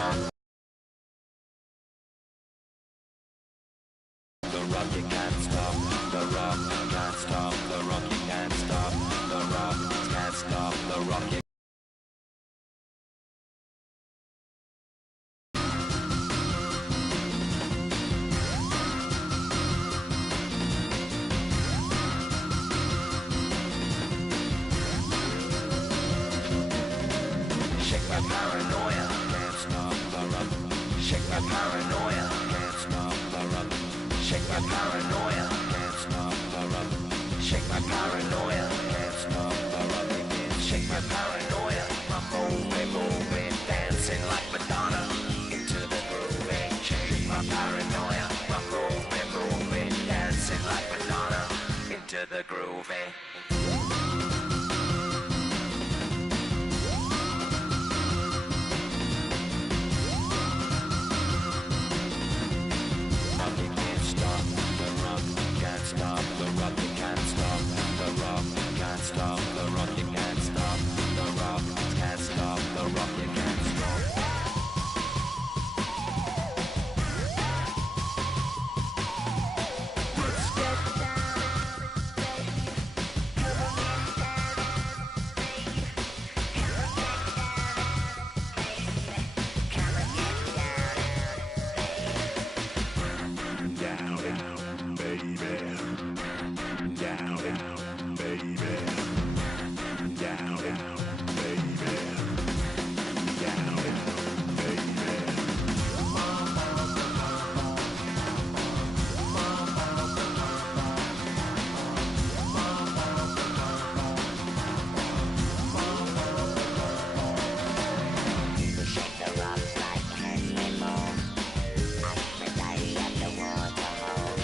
rock. The rock you can't stop. The rock can't stop. The rock you can't stop. The rock can't stop. The rock you shake my paranoia. Can't stop the rock. Shake my paranoia. Can't stop the rock. Shake my paranoia, can't stop the rock. Shake my paranoia, can't stop the rock. Shake my paranoia, I'm moving, dancing like Madonna into the groove. Shake my paranoia, I'm moving, dancing like Madonna into the groove. Stop the rock, you can't stop the rock, can't stop the rock, you can't stop the rock, can't stop the rock, you can't stop. Let's get down, baby. Come on, down, baby. Come on, down, baby. Come on, down, baby. Down, baby. Down, baby. Down, baby. Shake the rock like Henry Moore. Aphrodite at the waterhole.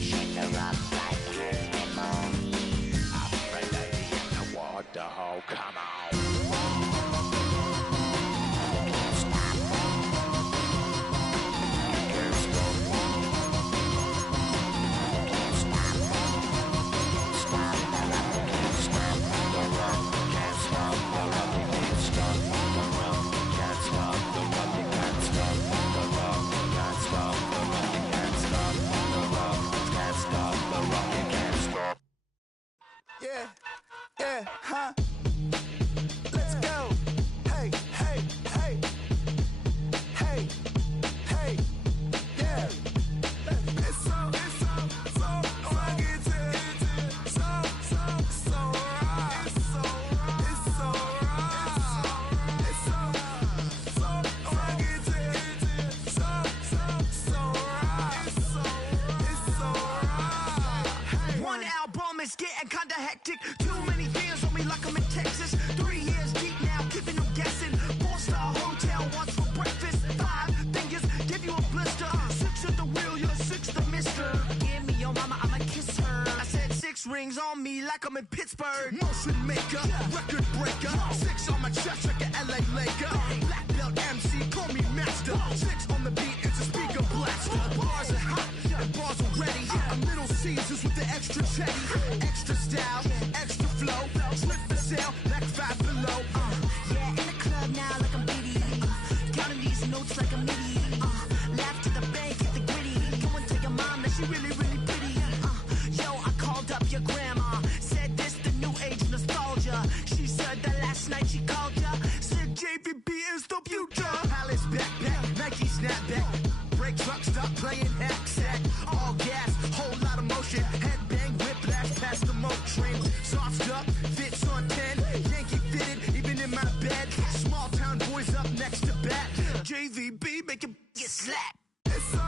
Shake the rock like Henry Moore. Aphrodite at the waterhole. Come on. Yeah, huh? Let's go. Hey, hey, hey. Hey, hey, yeah. It's so funky to so right. It's so right. It's so right. It's so funky to so right. It's so right. One album is getting kinda hectic. Too many fans on me like I'm in Texas. 3 years deep now, keeping them guessing. 4-star hotel, what's for breakfast? 5 fingers, give you a blister. 6 at the wheel, you're 6 the mister. Give me your mama, I'ma kiss her. I said 6 rings on me like I'm in Pittsburgh. Motion maker, record breaker. 6 on my chest like an LA Laker. Black belt MC, call me master. 6 on the beat, it's a speaker blaster. Bars are hot, and bars are ready. I'm Little Caesars with the extra check. Extra style, extra flow. Slip the sail like 5 below. Yeah, in the club now like I'm Diddy. Counting these notes like a MIDI. Laugh to the bank, get the gritty. Go and tell your mom that she really, really pretty. Yo, I called up your grandma. Said this the new age nostalgia. She said that last night she called ya. Said JVB is the future. Palace backpack, Nike snapback. Break truck, stop playing hack sack. All gas, whole lot of motion. Headbang, whiplash, past the moat train. Soft up, fits on 10. Yankee fitted, even in my bed. Small town boys up next to bat. JVB make it get slapped. It's so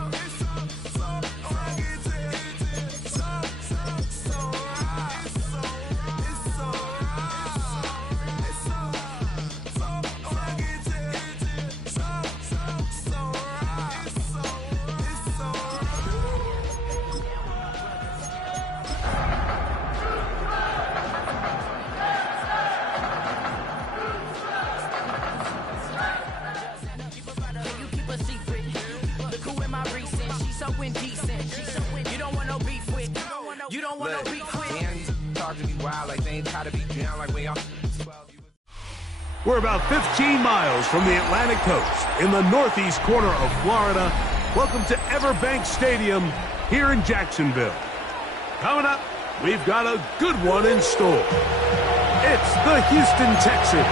funky to so right. It's so right. It's so funky to We're about 15 miles from the Atlantic coast in the northeast corner of Florida. Welcome to Everbank Stadium here in Jacksonville. Coming up, we've got a good one in store. It's the Houston Texans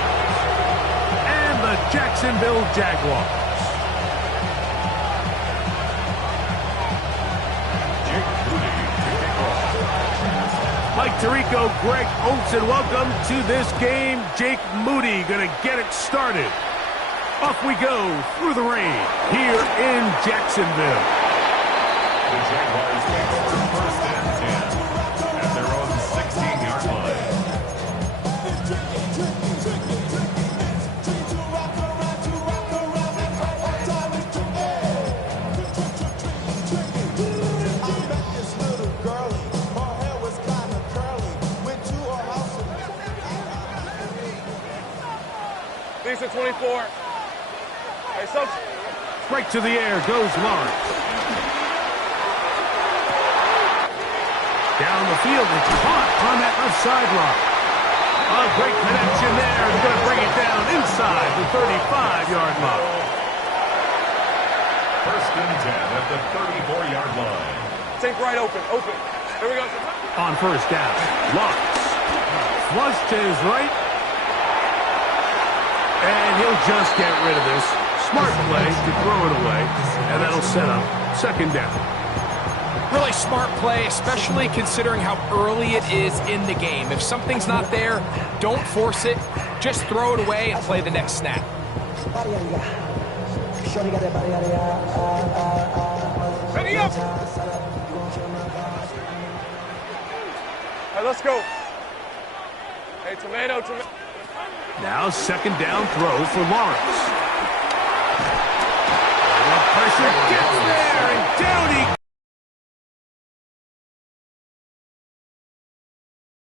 and the Jacksonville Jaguars. Mike Tirico, Greg Olson, welcome to this game. Jake Moody going to get it started. Off we go through the rain here in Jacksonville. The Jaguars take over first and 10 at their own 16-yard line. Decent 24. Hey, so Right to the air goes Lawrence. Down the field, it's caught on that left sideline. A great connection there. He's going to bring it down inside the 35-yard line. First and 10 at the 34-yard line. take right open. Here we go. On first down, Lawrence. Flush to his right. And he'll just get rid of this. Smart play to throw it away. And that'll set up second down. Really smart play, especially considering how early it is in the game. If something's not there, don't force it. Just throw it away and play the next snap. Ready up. All right, let's go. Hey, tomato. Now second down throw for Lawrence. And pressure gets there, and down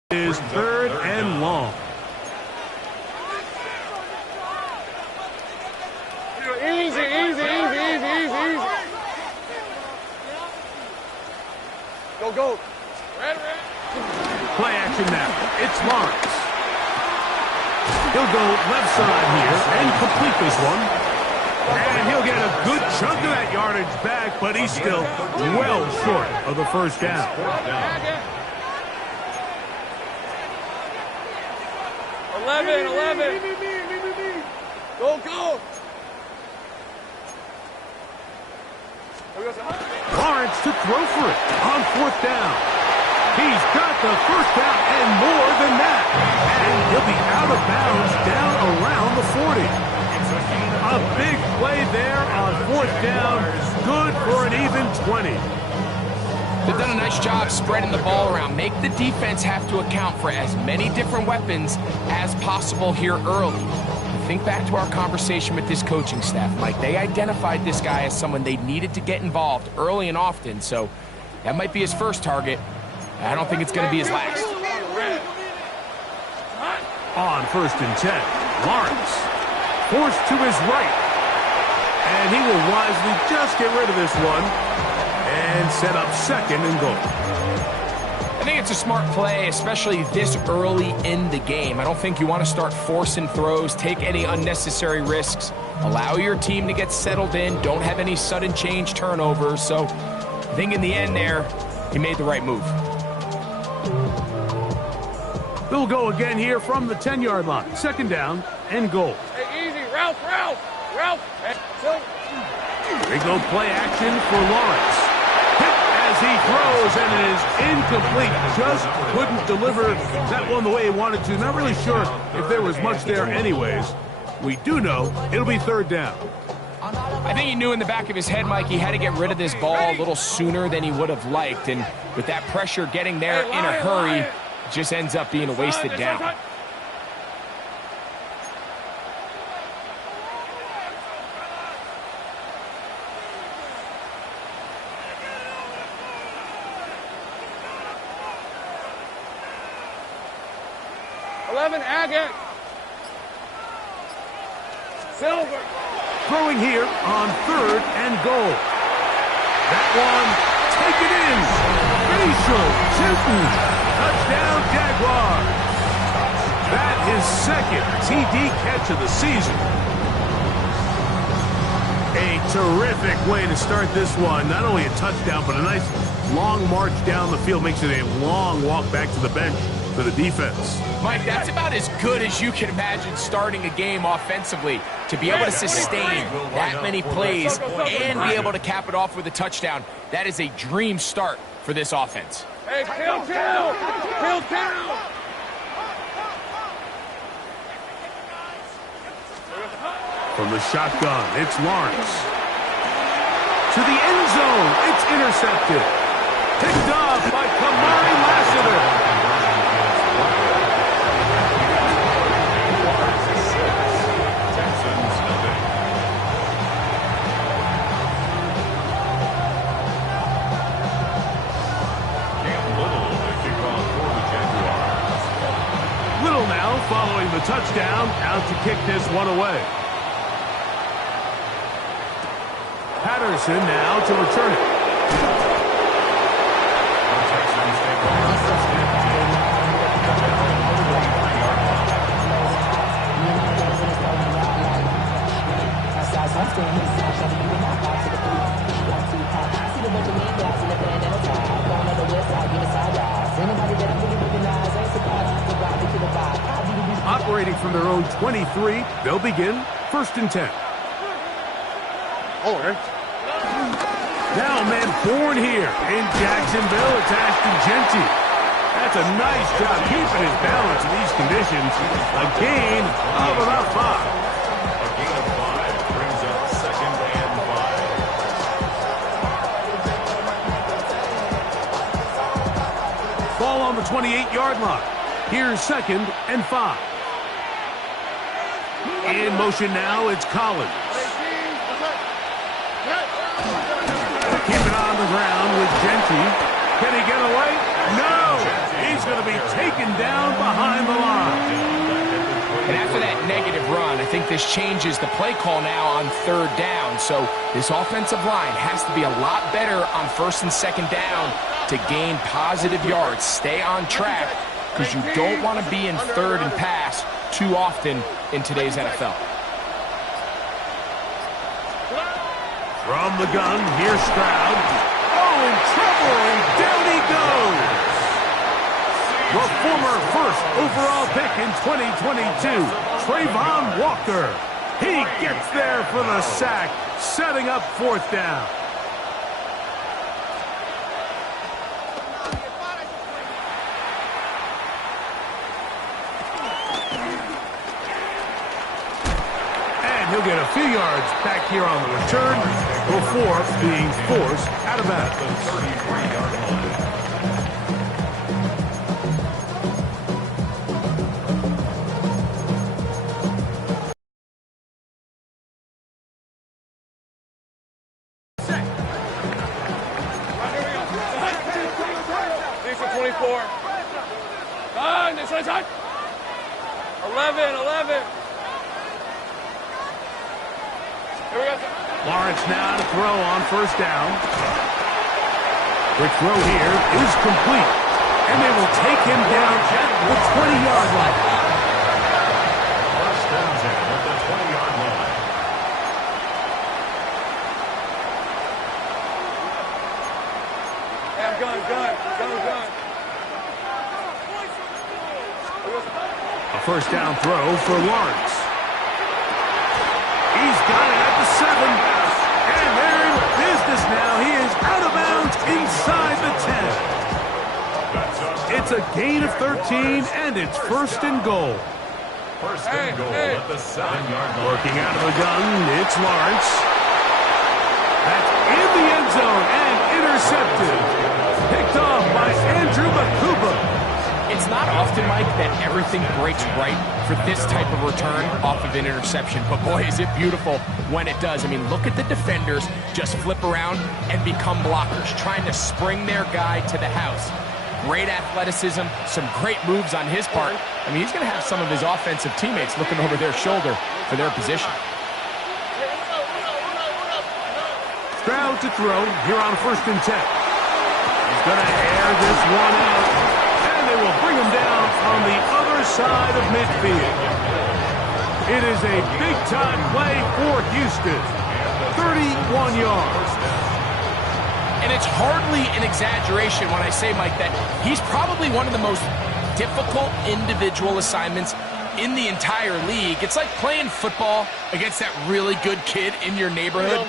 he is third and long. Easy. Go. Red. Play action now. It's Lawrence. He'll go left side here and complete this one. And he'll get a good chunk of that yardage back, but he's still well short of the first down. 11. Go. Lawrence to throw for it on fourth down. He's got the first down and more than that. And he'll be out of bounds down around the 40. A big play there on fourth down. Good for an even 20. They've done a nice job spreading the ball around. Make the defense have to account for as many different weapons as possible here early. Think back to our conversation with this coaching staff, Mike. They identified this guy as someone they needed to get involved early and often, so that might be his first target. I don't think it's going to be his last. On first and 10, Lawrence forced to his right. And he will wisely just get rid of this one and set up second and goal. I think it's a smart play, especially this early in the game. I don't think you want to start forcing throws, take any unnecessary risks, allow your team to get settled in, don't have any sudden change turnovers. So I think in the end there, he made the right move. They'll go again here from the 10-yard line. Second down and goal. Hey, easy. Ralph. Hey, Big go play action for Lawrence. Hit as he throws, and it is incomplete. Just couldn't deliver that one the way he wanted to. Not really sure if there was much there anyways. We do know it'll be third down. I think he knew in the back of his head, Mike, he had to get rid of this ball a little sooner than he would have liked. And with that pressure getting there in a hurry, it just ends up being a wasted down. Agate. Silver. Throwing here on third and goal. That one, take it in. Facial Tinton. Touchdown, Jaguars. That his second TD catch of the season. A terrific way to start this one. Not only a touchdown, but a nice long march down the field. Makes it a long walk back to the bench for the defense. Mike, that's about as good as you can imagine starting a game offensively. To be able to sustain that many plays and be able to cap it off with a touchdown, that is a dream start for this offense. Hey, kill! From the shotgun, it's Lawrence. To the end zone, it's intercepted. Picked off by Kamari Lassiter. Little now following the touchdown, out to kick this one away. Patterson now to return it. Operating from their own 23, they'll begin 1st and 10. Now a man born here in Jacksonville. It's Ashton Genty. That's a nice job keeping his balance in these conditions. A gain of about 5. A gain of 5 brings up 2nd and 5. Ball on the 28-yard line. Here's 2nd and 5. In motion now, it's Collins. Keep it on the ground with Genty. Can he get away? No! He's going to be taken down behind the line. And after that negative run, I think this changes the play call now on 3rd down. So this offensive line has to be a lot better on 1st and 2nd down to gain positive yards. Stay on track, because you don't want to be in 3rd and pass too often in today's NFL. From the gun, here's Stroud. Oh, in trouble, and down he goes. The former 1st overall pick in 2022, Trayvon Walker. He gets there for the sack, setting up 4th down. He'll get a few yards back here on the return before being forced out of bounds. 33-yard line. These are 24. This one's on. 11. Lawrence now to throw on 1st down. The throw here is complete. And they will take him down at the 20-yard line. 1st and 10 at the 20-yard line. Yeah, gun. A 1st down throw for Lawrence. He's got it at the 7. And they're in business now. He is out of bounds inside the 10. It's a gain of 13, and it's 1st and goal. 1st and goal at the 7-yard line. Working out of the gun, it's Lawrence. That's in the end zone and intercepted. Picked off by Andrew Makuba. It's not often, Mike, that everything breaks right for this type of return off of an interception. But boy, is it beautiful when it does. I mean, look at the defenders just flip around and become blockers, trying to spring their guy to the house. Great athleticism, some great moves on his part. I mean, he's going to have some of his offensive teammates looking over their shoulder for their position. Stroud to throw here on 1st and 10. He's going to air this one out. And they will bring him down on the other side of midfield. It is a big-time play for Houston. 31 yards. And it's hardly an exaggeration when I say, Mike, that he's probably one of the most difficult individual assignments in the entire league. It's like playing football against that really good kid in your neighborhood.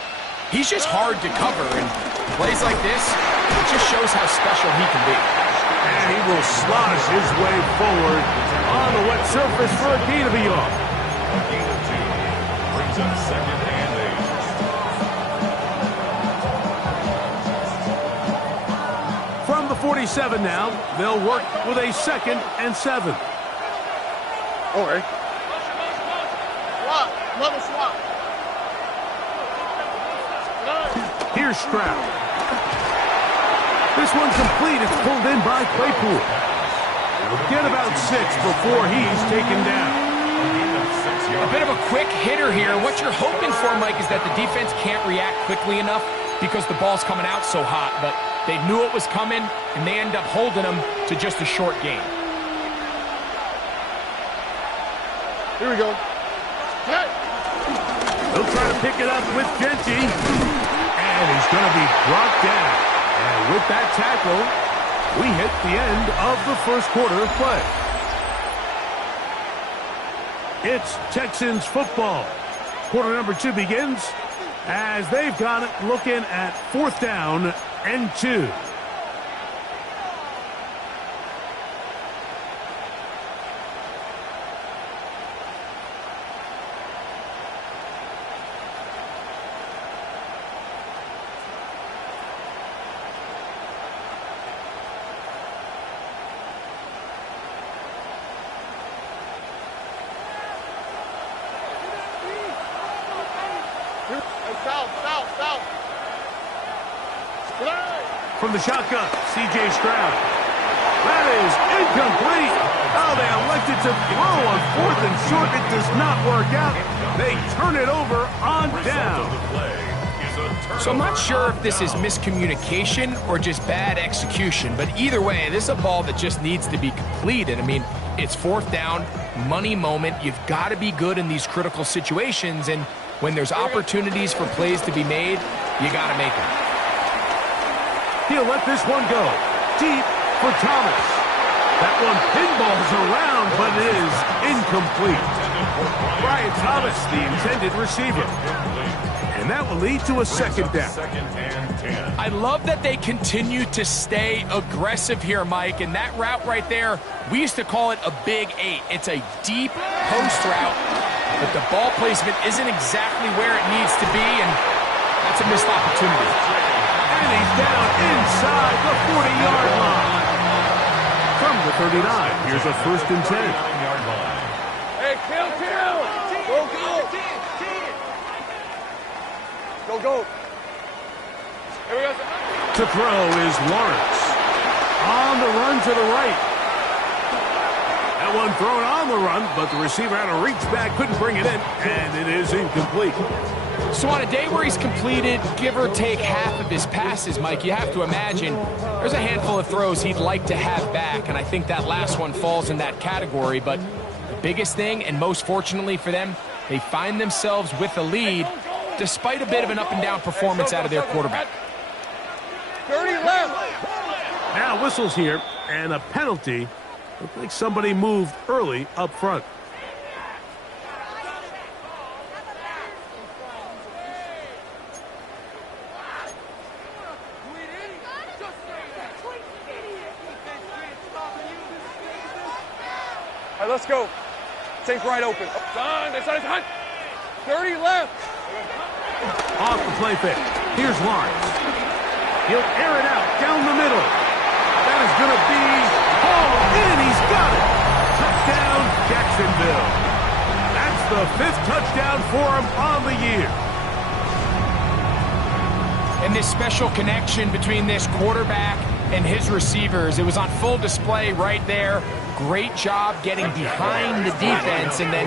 He's just hard to cover, and plays like this, it just shows how special he can be. And he will slosh his way forward on the wet surface for a gain of a yard. A gain of 2 brings up 2nd and 8. From the 47 now, they'll work with a 2nd and 7. Okay. Swap. Another swap. Here's Stroud. This one complete. It's pulled in by Claypool. They'll get about 6 before he's taken down. A bit of a quick hitter here. What you're hoping for, Mike, is that the defense can't react quickly enough because the ball's coming out so hot. But they knew it was coming, and they end up holding them to just a short gain. Here we go. Hey. They'll try to pick it up with Genty. And he's going to be brought down. And with that tackle, we hit the end of the first quarter of play. It's Texans football. Quarter number 2 begins as they've got it looking at 4th down and 2. South. From the shotgun, C.J. Stroud. That is incomplete. Oh, they elected to throw on 4th and short. It does not work out. They turn it over on down. So I'm not sure if this is miscommunication or just bad execution, but either way, this is a ball that just needs to be completed. I mean, it's 4th down, money moment. You've got to be good in these critical situations, and when there's opportunities for plays to be made, you got to make them. He'll let this one go. Deep for Thomas. That one pinballs around, but it is incomplete. Brian Thomas, the intended receiver. And that will lead to a 2nd down. I love that they continue to stay aggressive here, Mike, and that route right there, we used to call it a big 8. It's a deep post route, but the ball placement isn't exactly where it needs to be, and that's a missed opportunity. And he's down inside the 40-yard line. From the 39, here's a 1st and 10. Hey, kill. Go. Here we go. To throw is Lawrence. On the run to the right. That one thrown on the run, but the receiver had to reach back, couldn't bring it in, and it is incomplete. So on a day where he's completed, give or take half of his passes, Mike, you have to imagine there's a handful of throws he'd like to have back, and I think that last one falls in that category. But the biggest thing, and most fortunately for them, they find themselves with a lead despite a bit of an up-and-down performance out of their quarterback. 30 left. Now whistles here, and a penalty. Looks like somebody moved early up front. All right, let's go. Saints right open. 30 left. Off the play fake. Here's Lawrence. He'll air it out down the middle. That is going to be hauled in. He's got it. Touchdown, Jacksonville. That's the 5th touchdown for him on the year. And this special connection between this quarterback and his receivers, it was on full display right there. Great job getting behind the defense, and then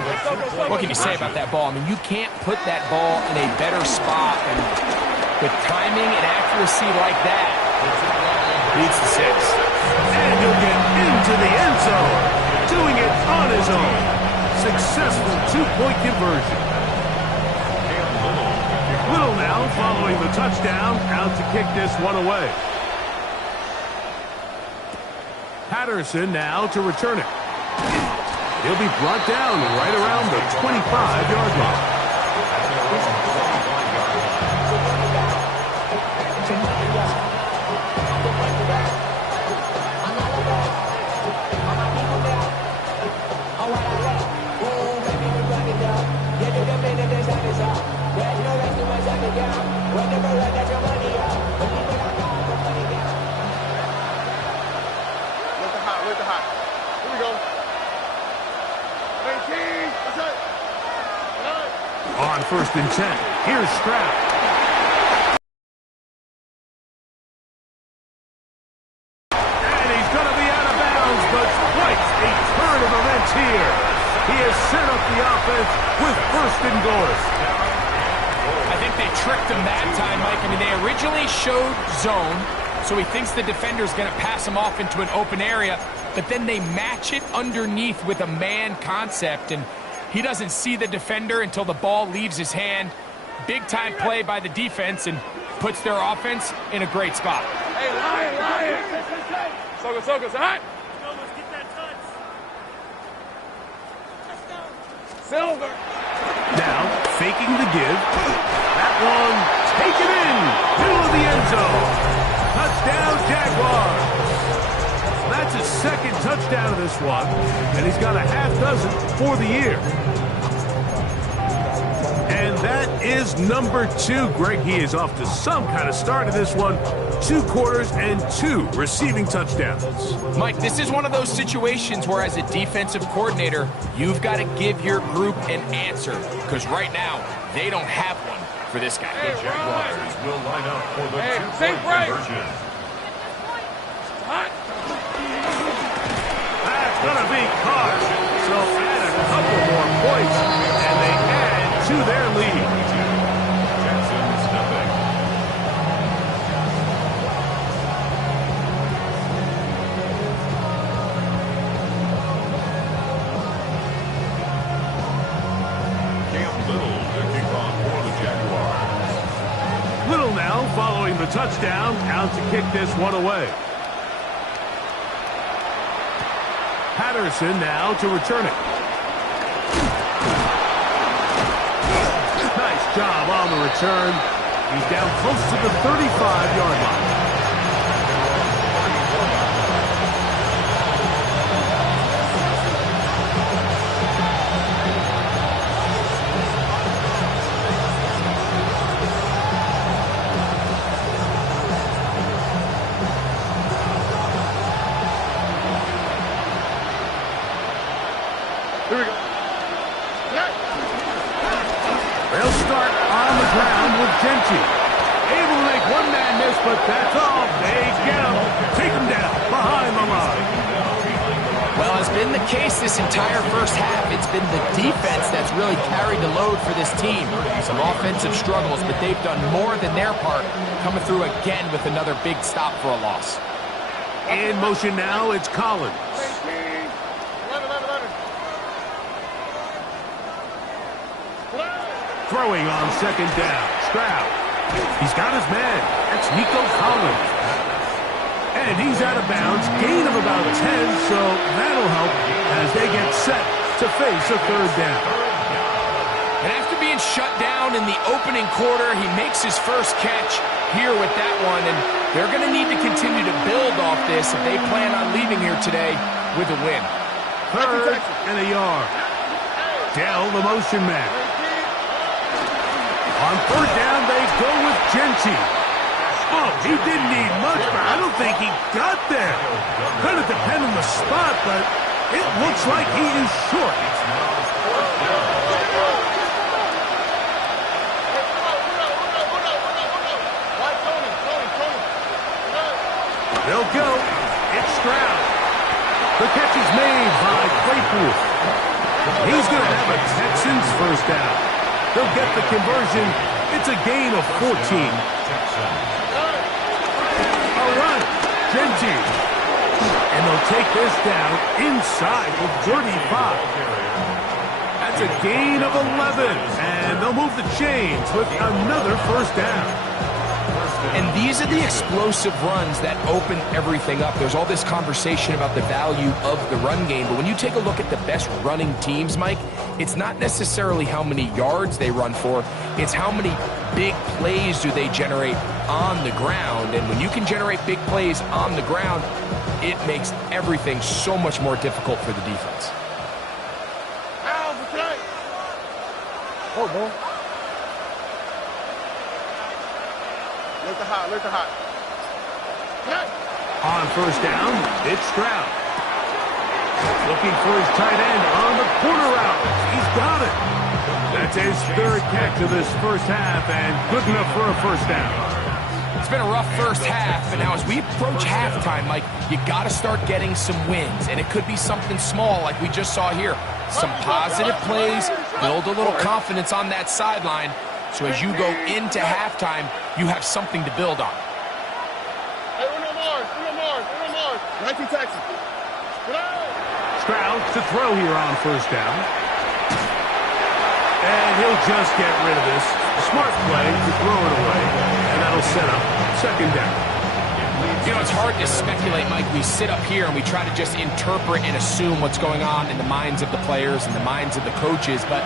what can you say about that ball? I mean, you can't put that ball in a better spot, and with timing and accuracy like that, leads to 6. And he'll get into the end zone to doing it on his own. Successful two-point conversion. Little now following the touchdown, out to kick this one away. Patterson now to return it. He'll be brought down right around the 25-yard line. Here we go. 18. That's it. On 1st and 10, here's Stroud. And he's going to be out of bounds, but quite a turn of events here. He has set up the offense with 1st and goal. I think they tricked him that time, Mike. I mean, they originally showed zone, so he thinks the defender's going to pass him off into an open area, but then they match it underneath with a man concept, and he doesn't see the defender until the ball leaves his hand. Big-time play by the defense and puts their offense in a great spot. Hey, Lion! Socos, hot! Let's get that touch. Silver! Now, faking the give. That one, taken in, middle of the end zone. Touchdown, Jaguars. That's his second touchdown of this one, and he's got a half dozen for the year. And that is number 2. Greg, he is off to some kind of start of this one. 2 quarters and 2 receiving touchdowns. Mike, this is one of those situations where as a defensive coordinator, you've got to give your group an answer, because right now, they don't have one for this guy. The Jaguars will line up for the think two-point right. conversion. Hot! That's going to be caught. So add a couple more points, and they add to their lead. Jackson snapping. Cam Little to kick off for the Jaguars. Little now following the touchdown, out to kick this one away. Patterson now to return it. Nice job on the return. He's down close to the 35-yard line. Here we go. They'll start on the ground with Gentry. Able to make one man miss, but that's all. They get him. Take him down behind the line. Well, as been the case this entire first half, it's been the defense that's really carried the load for this team. Some offensive struggles, but they've done more than their part, coming through again with another big stop for a loss. In motion now, it's Collins. 11. Throwing on 2nd down. Stroud. He's got his man. That's Nico Collins. And he's out of bounds. Gain of about 10, so that'll help as they get set to face a 3rd down. And after being shut down in the opening quarter, he makes his first catch here with that one, and they're going to need to continue to build off this if they plan on leaving here today with a win. 3rd and a yard. Dell, the motion man. On 3rd down, they go with Gentry. Oh, he didn't need much, but I don't think he got there. Going to depend on the spot, but it looks like he is short. They'll go. It's Stroud. The catch is made by Claypool. He's going to have a Texans first down. They'll get the conversion. It's a gain of 14. A run. Gentry. And they'll take this down inside the 35. That's a gain of 11. And they'll move the chains with another first down. And these are the explosive runs that open everything up. There's all this conversation about the value of the run game, but when you take a look at the best running teams, Mike, it's not necessarily how many yards they run for, it's how many big plays do they generate on the ground. And when you can generate big plays on the ground, it makes everything so much more difficult for the defense. Hold on. Look at hot. On first down, it's Stroud. Looking for his tight end on the corner route. He's got it. That's his third catch of this first half, and good enough for a first down. It's been a rough first half, and now as we approach halftime, Mike, you got to start getting some wins, and it could be something small like we just saw here. Some positive plays, build a little confidence on that sideline, so as you go into halftime, you have something to build on. Hey, Uno Mars. 19 Texas. Stroud to throw here on first down. And he'll just get rid of this. Smart play to throw it away, and that'll set up second down. You know, it's hard to speculate, Mike. We sit up here and we try to just interpret and assume what's going on in the minds of the players and the minds of the coaches, but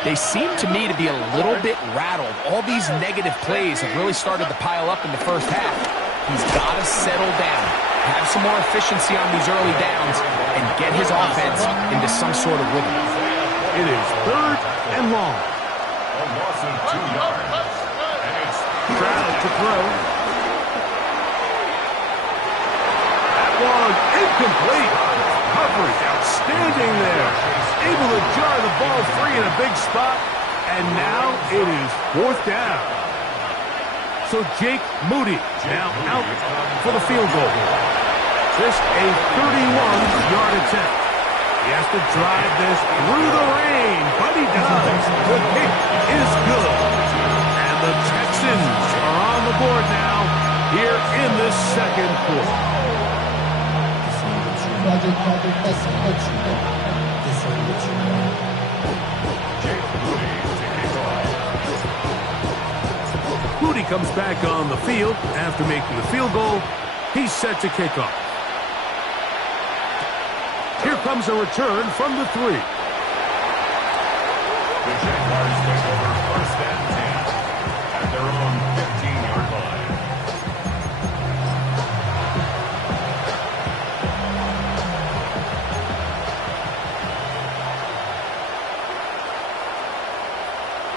they seem to me to be a little bit rattled. All these negative plays have really started to pile up in the first half. He's got to settle down, have some more efficiency on these early downs, and get his offense into some sort of rhythm. It is third and long. A loss of 2 yards. And it's Stroud to throw. That one incomplete. Coverage outstanding there. Able to jar the ball free in a big spot. And now it is fourth down. So Jake Moody now out for the field goal. This a 31-yard attempt. He has to drive this through the rain, but he does. The kick is good. And the Texans are on the board now here in this second quarter. Moody comes back on the field after making the field goal. He's set to kick off. Here comes a return from the 3. the Jaguars take over first and 10 at their own 15-yard line.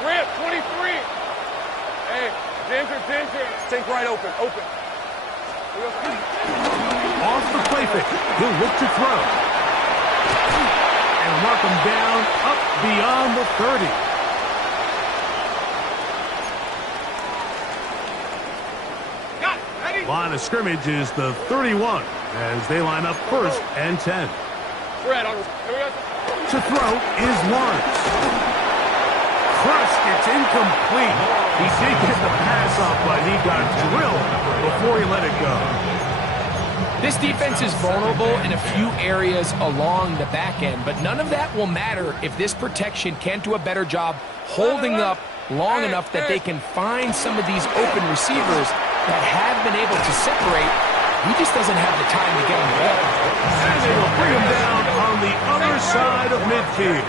Rip, 23. Hey, Ginger. Think right open. Off the play fake. He'll look to throw. And mark him down up beyond the 30. Line of scrimmage is the 31 as they line up first and 10. To throw is Lawrence. Crushed, it's incomplete. He did get the pass off, but he got drilled before he let it go. This defense is vulnerable in a few areas along the back end, but none of that will matter if this protection can't do a better job holding up long enough that they can find some of these open receivers that have been able to separate. He just doesn't have the time to get on the ball. And they will bring him down on the other side of midfield.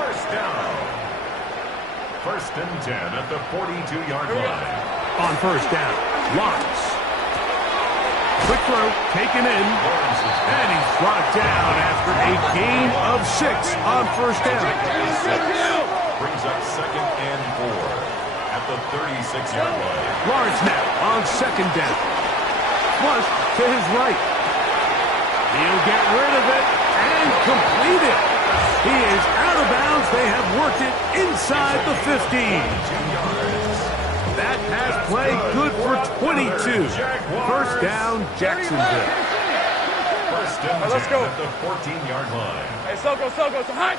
First down. First and 10 at the 42-yard line. On first down, Lawrence. Quick throw, taken in, and he's brought down after a gain of 6 on first down. Brings up second and 4 at the 36-yard line. Lawrence now on second down. Flush to his right. He'll get rid of it and complete it. He is out of bounds. They have worked it inside the 15. That pass play good for 22. First down, Jacksonville. First and 10 let's go. at the 14-yard line. Hey, Soko, so high.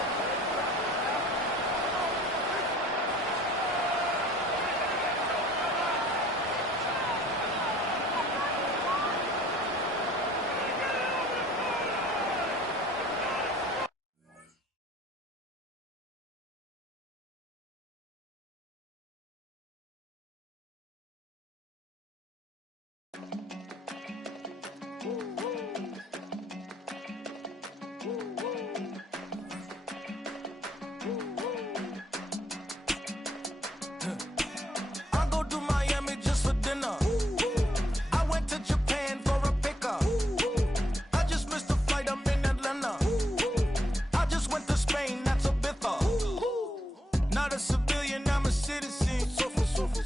Not a civilian, I'm a citizen.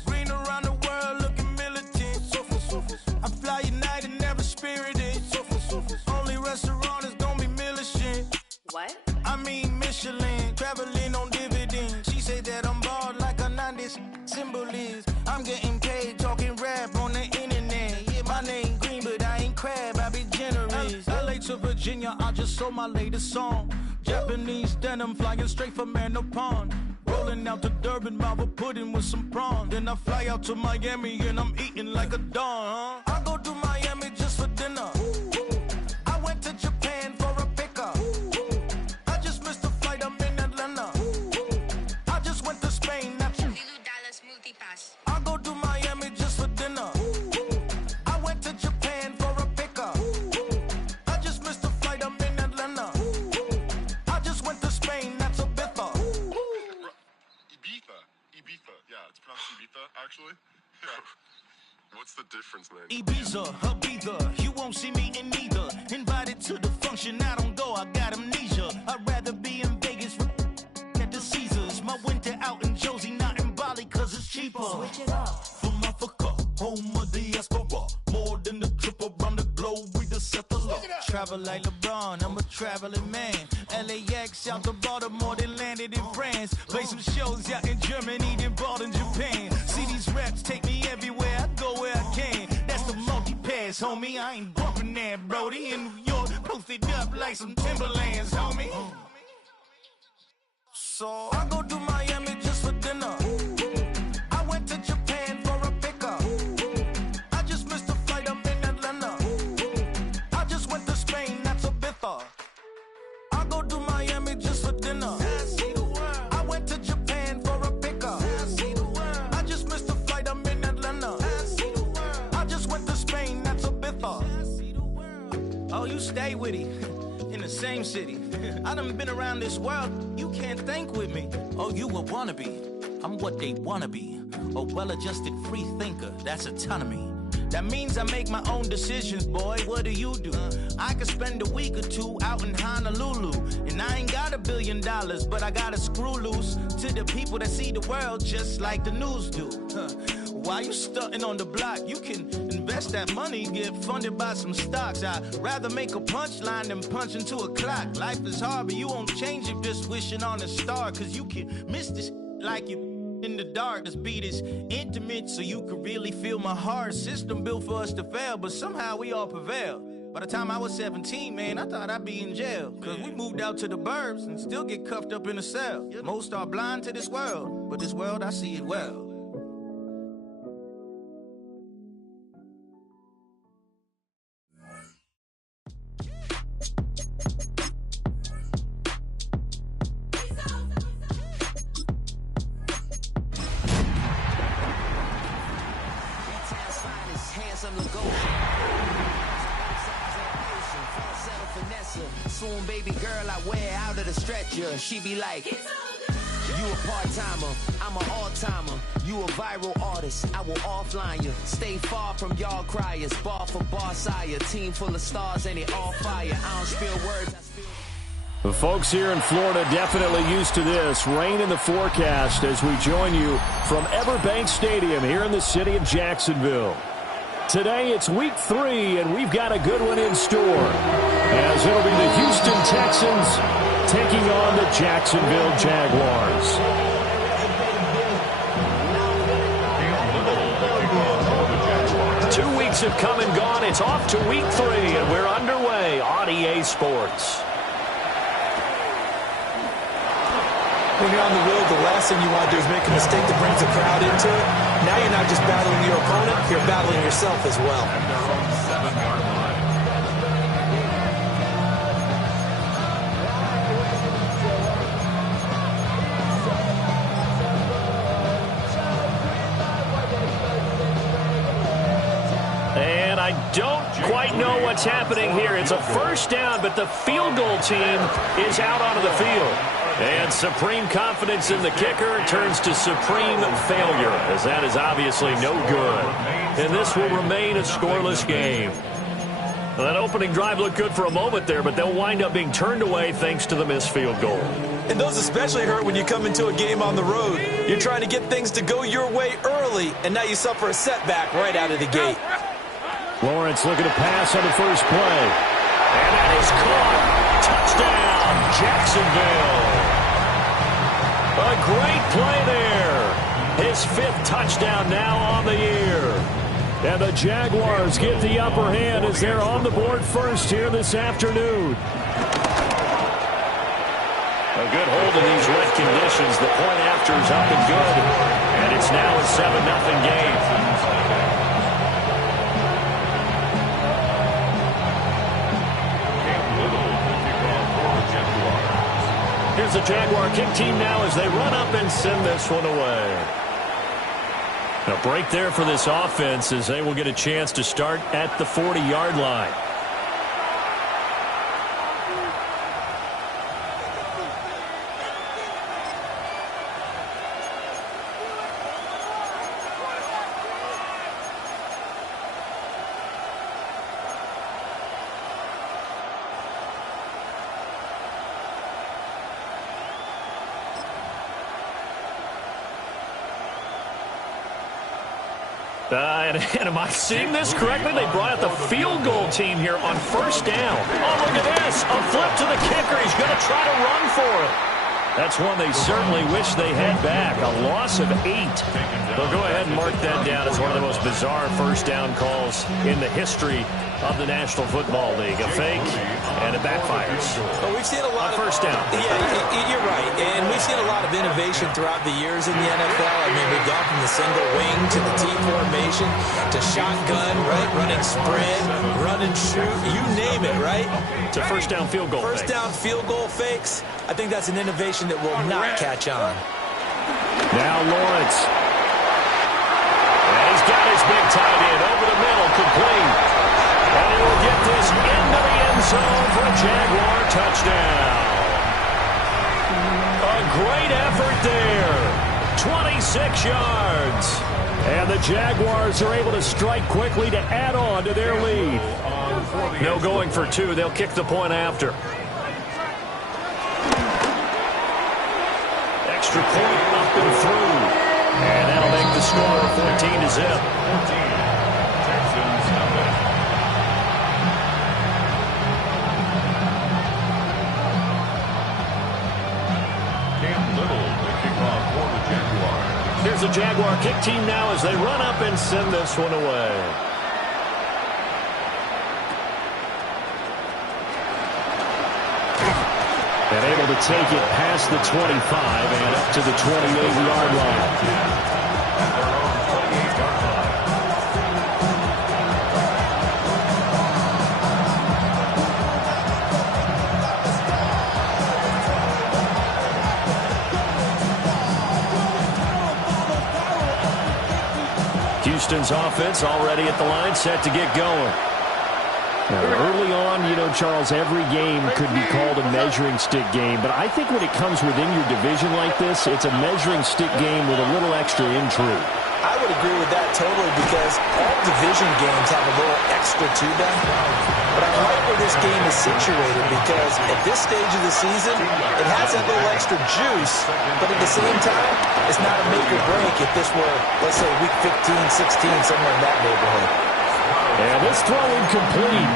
Green around the world, looking militant. I fly United, never spirited. Only restaurant is gonna be militant. What? I mean Michelin, traveling on dividends. She say that I'm bald like a 90s symbol is. I'm getting paid talking rap on the internet. Yeah, my name green, but I ain't crab, I be generous. LA to Virginia, I just sold my latest song. Japanese denim flying straight from Manopon. Rolling out to Durban, mouth a pudding with some prawns. Then I fly out to Miami and I'm eating like a don. I go to Miami just for dinner. I went to Japan for a pickup. I just missed a flight, I'm in Atlanta. I just went to Spain, not you. I go to Miami just for dinner. I went to Japan for a pickup. I just missed a flight, I'm in Atlanta. I just went to Spain, that's a bitter. Ibiza. Yeah, it's pronounced Ibiza, actually. Yeah. What's the difference, man? Ibiza, Ibiza, you won't see me in neither. Invited to the function, I don't go, I got amnesia. I'd rather be in Vegas at the Caesars. My winter out in Josie, not in Bali, cause it's cheaper. Switch it up. From Africa, home of diaspora. More than the trip around the globe, we the settler. Travel like LeBron, I'm a traveling man. LAX out to Baltimore, then landed in France. Play some shows out in Germany, then bought in Japan. See these raps take me everywhere, I go where I can. That's the multi-pass, homie, I ain't bumping that, Brody. In New York, posted up like some Timberlands, homie. So I go to Miami just for dinner. I went to Japan for a pickup. I just missed a flight, I'm in Atlanta. I just went to Spain, that's a bitter. I go to Miami just for dinner. I went to Japan for a pickup. I just missed a flight, I'm in Atlanta. I just went to Spain, that's a bitter. Oh, you stay with it. In the same city. I done been around this world, you can't think with me. Oh, you a wannabe, I'm what they wanna be. A well-adjusted free thinker, that's autonomy. That means I make my own decisions, boy, what do you do? I could spend a week or two out in Honolulu. And I ain't got $1 billion, but I got a screw loose to the people that see the world just like the news do. While you stunting on the block, you can invest that money, get funded by some stocks. I'd rather make a punchline than punch into a clock. Life is hard, but you won't change it just wishing on a star. Cause you can miss this like you in the dark. This beat is intimate, so you can really feel my heart. System built for us to fail, but somehow we all prevail. By the time I was 17, man, I thought I'd be in jail. Cause we moved out to the burbs and still get cuffed up in a cell. Most are blind to this world, but this world, I see it well. Soon, baby girl, I wear out of the stretcher. She be like, you a part-timer, I'm an all-timer. You a viral artist, I will offline you. Stay far from y'all criers, bar for bar sire. Team full of stars and it all fire. I don't spill words, I spill... The folks here in Florida definitely used to this. Rain in the forecast as we join you from Everbank Stadium here in the city of Jacksonville. Today it's week 3, and we've got a good one in store, as it'll be the Houston Texans taking on the Jacksonville Jaguars. 2 weeks have come and gone. It's off to week 3, and we're underway on EA Sports. When you're on the road, the last thing you want to do is make a mistake that brings the crowd into it. Now you're not just battling your opponent, you're battling yourself as well. At their own 7-yard line. And I don't quite know what's happening here. It's a first down, but the field goal team is out onto the field. And supreme confidence in the kicker turns to supreme failure, as that is obviously no good. And this will remain a scoreless game. Well, that opening drive looked good for a moment there, but they'll wind up being turned away thanks to the missed field goal. And those especially hurt when you come into a game on the road. You're trying to get things to go your way early, and now you suffer a setback right out of the gate. Lawrence looking to pass on the first play. And that is caught. Touchdown, Jacksonville. A great play there. His 5th touchdown now on the year. And the Jaguars get the upper hand as they're on the board first here this afternoon. A good hold in these wet conditions. The point after is up and good. And it's now a 7-0 game. Here's the Jaguar kick team now as they run up and send this one away. A break there for this offense as they will get a chance to start at the 40-yard line. And am I seeing this correctly? They brought out the field goal team here on first down. Oh, look at this. A flip to the kicker. He's going to try to run for it. That's one they certainly wish they had back. A loss of 8. They'll go ahead and mark that down as one of the most bizarre first down calls in the history of the National Football League. A fake, and it backfires. Well, we've seen a lot of first down. Yeah, you're right. And we've seen a lot of innovation throughout the years in the NFL. I mean, we've gone from the single wing to the T formation to shotgun, right? Running spread, run and shoot, you name it, right? To first down field goal fakes. First down field goal fakes. I think that's an innovation that will not catch on. Now Lawrence. And he's got his big tight end over the middle, complete. And he will get this into the end zone for a Jaguar touchdown. A great effort there. 26 yards. And the Jaguars are able to strike quickly to add on to their lead. No going for 2. They'll kick the point after. Extra point up and through. And that'll make the score 14-0. Here's the Jaguar kick team now as they run up and send this one away. And able to take it past the 25 and up to the 28-yard line. Houston's offense already at the line, set to get going. Now, early on, you know, Charles, every game could be called a measuring stick game, but I think when it comes within your division like this, it's a measuring stick game with a little extra intrigue. I would agree with that totally because all division games have a little extra to them. But I like where this game is situated because at this stage of the season, it has that little extra juice, but at the same time, it's not a make or break if this were, let's say, week 15, 16, somewhere in that neighborhood. And this throw incomplete.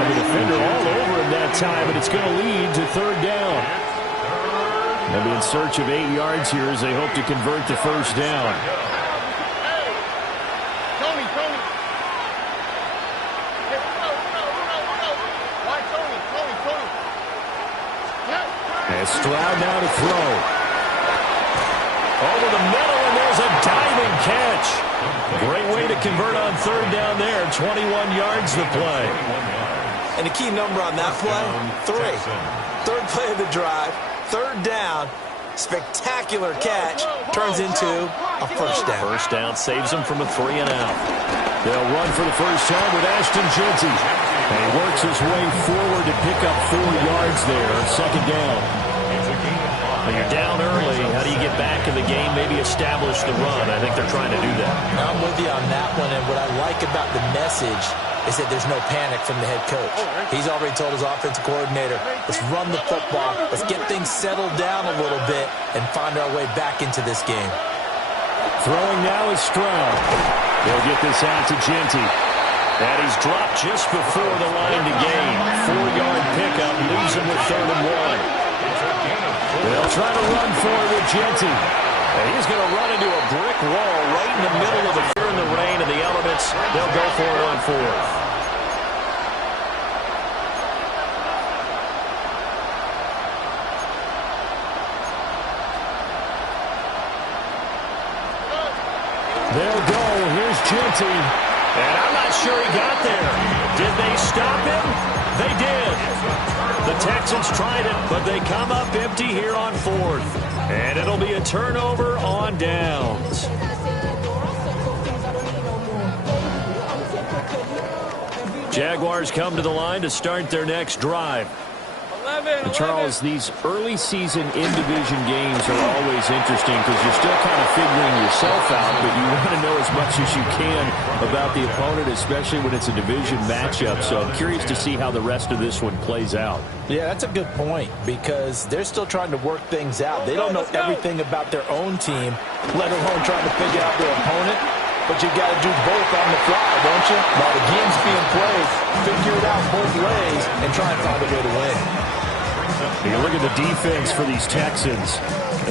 And the defender all over him that time, but it's going to lead to third down. They'll be in search of 8 yards here as they hope to convert the first down. And Stroud now to throw. Over the middle, and there's a diving catch. Great way to convert on third down there. 21 yards the play. And the key number on that play, 3. Third play of the drive, third down, spectacular catch, turns into a first down. First down saves them from a 3 and out. They'll run for the first time with Ashton Jeanty. And he works his way forward to pick up 4 yards there on second down. When you're down early, how do you get back in the game, maybe establish the run? I think they're trying to do that. I'm with you on that one, and what I like about the message They said there's no panic from the head coach. He's already told his offensive coordinator, let's run the football, let's get things settled down a little bit and find our way back into this game. Throwing now is Stroud. They'll get this out to Genty. And he's dropped just before the line to gain. 4-yard pickup leaves him with 3rd and 1. They'll try to run for it with Genty. And he's going to run into a brick wall right in the middle of the fear and the rain and the elements. They'll go for it on 4th. They'll go. Here's Genty. And I'm not sure he got there. Did they stop him? They did. The Texans tried it, but they come up empty here on 4th. And it'll be a turnover on downs. Jaguars come to the line to start their next drive. And Charles, these early season in-division games are always interesting because you're still kind of figuring yourself out, but you want to know as much as you can about the opponent, especially when it's a division matchup. So I'm curious to see how the rest of this one plays out. Yeah, that's a good point because they're still trying to work things out. They don't know everything about their own team, let alone trying to figure out their opponent. But you got to do both on the fly, don't you? While the game's being played, figure it out both ways and try and find a way to win. You look at the defense for these Texans.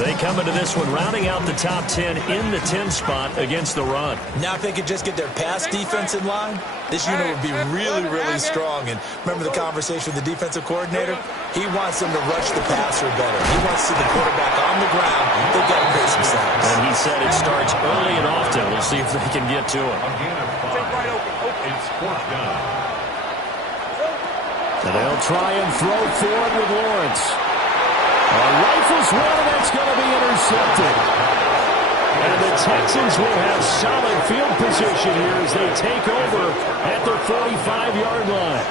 They come into this one rounding out the top 10 in the 10 spot against the run. Now if they could just get their pass defense in line, this unit would be really, really strong. And remember the conversation with the defensive coordinator? He wants them to rush the passer better. He wants to see the quarterback on the ground. They've got to create some sacks. And he said it starts early and often. We'll see if they can get to it. It's 4th down. And they'll try and throw forward with Lawrence. Rifles one, that's going to be intercepted. And the Texans will have solid field position here as they take over at their 45-yard line.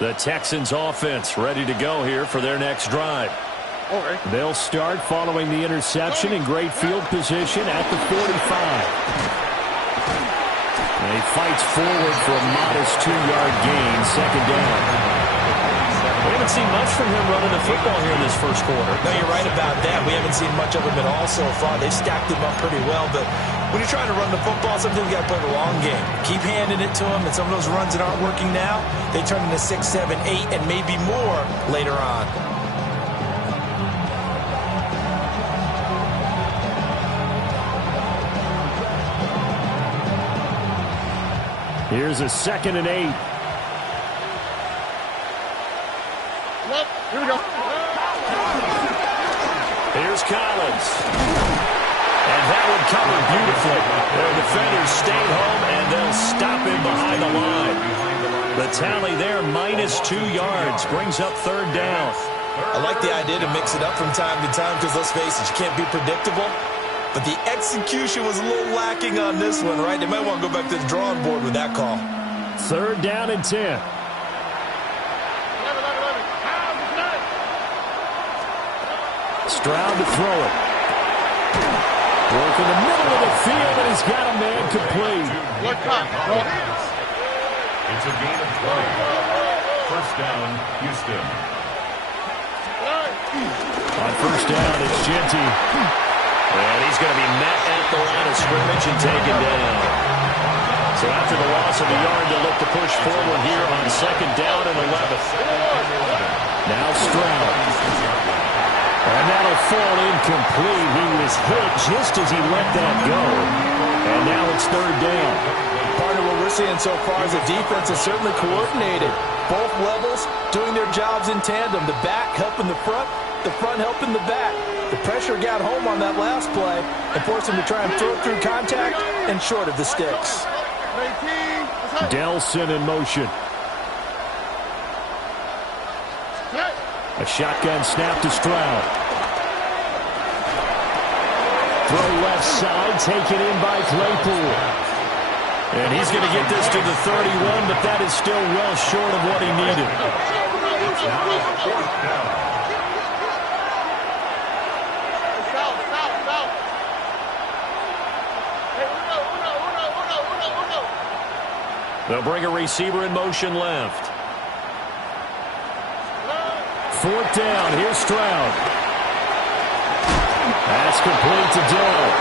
The Texans offense ready to go here for their next drive. They'll start following the interception in great field position at the 45. And he fights forward for a modest 2-yard gain, 2nd down. We haven't seen much from him running the football here in this first quarter. No, you're right about that. We haven't seen much of him at all so far. They've stacked him up pretty well, but when you're trying to run the football, sometimes you got to play the long game. Keep handing it to him, and some of those runs that aren't working now, they turn into 6, 7, 8, and maybe more later on. Here's a 2nd and 8. Here we go. Here's Collins. And that one covered beautifully. Their defenders stayed home, and they'll stop him behind the line. The tally there, -2 yards, brings up 3rd down. I like the idea to mix it up from time to time because, let's face it, you can't be predictable. But the execution was a little lacking on this one, right? They might want to go back to the drawing board with that call. 3rd down and 10. Stroud to throw it. Work in the middle of the field, and he's got a man complete. It's a gain of 12. 1st down, Houston. On 1st down, it's Genty. And he's going to be met at the line of scrimmage and taken down. So after the loss of a yard, they'll look to push forward here on 2nd down and 11. Now Stroud. And that'll fall incomplete. He was hit just as he let that go. And now it's 3rd down. Part of what we're seeing so far is the defense is certainly coordinated. Both levels doing their jobs in tandem. The back helping the front helping the back. The pressure got home on that last play and forced him to try and throw through contact and short of the sticks. Delson in motion. A shotgun snap to Stroud. Throw left side, taken in by Claypool. And he's going to get this to the 31, but that is still well short of what he needed. It's now 4th down. They'll bring a receiver in motion left. 4th down. Here's Stroud. That's complete to Dillon.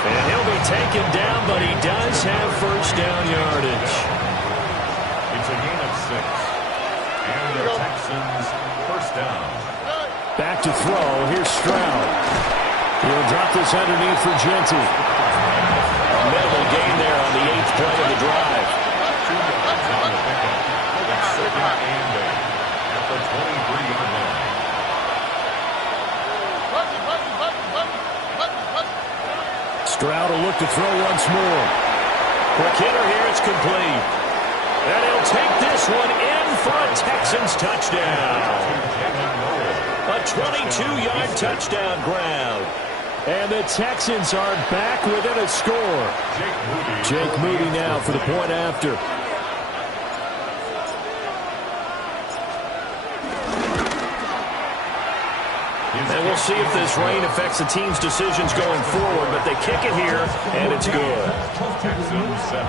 And he'll be taken down, but he does have first down yardage. It's a gain of 6. And the Texans first down. Back to throw. Here's Stroud. He'll drop this underneath for Genty. A minimal gain there on the 8th play of the drive. 2 yards on the pickup. It's 2nd and 8 at the 23-yard line. Stroud will look to throw once more. Quick hitter here. It's complete. And he'll take this one in for a Texans touchdown. A 22-yard touchdown grab. And the Texans are back within a score. Jake Moody now for the point after. And we'll see if this rain affects the team's decisions going forward, but they kick it here, and it's good. Texans 7.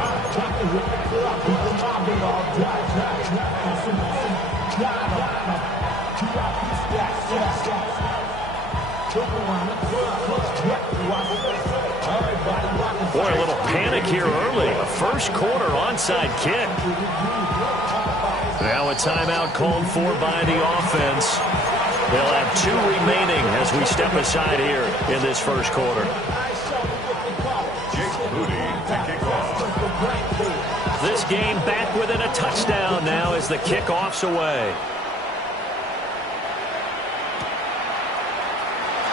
Boy, a little panic here early. A first quarter onside kick. Now a timeout called for by the offense. They'll have 2 remaining as we step aside here in this first quarter. Jake Moody to kick off. This game back within a touchdown now as the kickoff's away.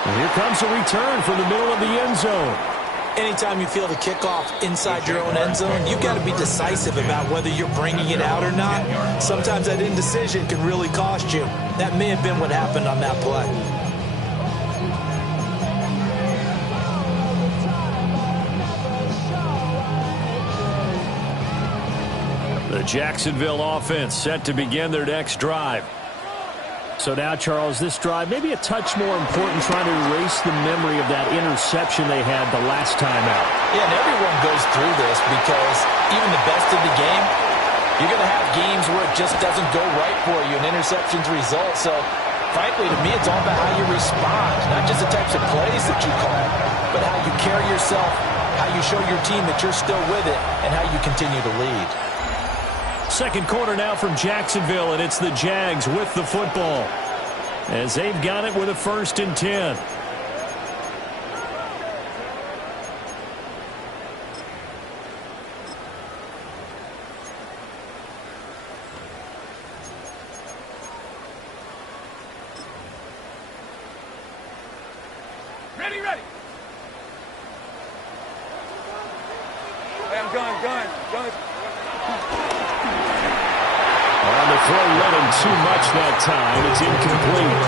And here comes a return from the middle of the end zone. Anytime you feel the kickoff inside your own end zone, you've got to be decisive about whether you're bringing it out or not. Sometimes that indecision can really cost you. That may have been what happened on that play. The Jacksonville offense set to begin their next drive. So now, Charles, this drive maybe a touch more important, trying to erase the memory of that interception they had the last time out. Yeah, and everyone goes through this because even the best of the game, you're going to have games where it just doesn't go right for you, and interceptions result. So, frankly, to me, it's all about how you respond, not just the types of plays that you call, but how you carry yourself, how you show your team that you're still with it, and how you continue to lead. Second quarter now from Jacksonville, and it's the Jags with the football as they've got it with a 1st and 10. Ready. Hey, I'm gun. On the throw, led him too much that time. It's incomplete.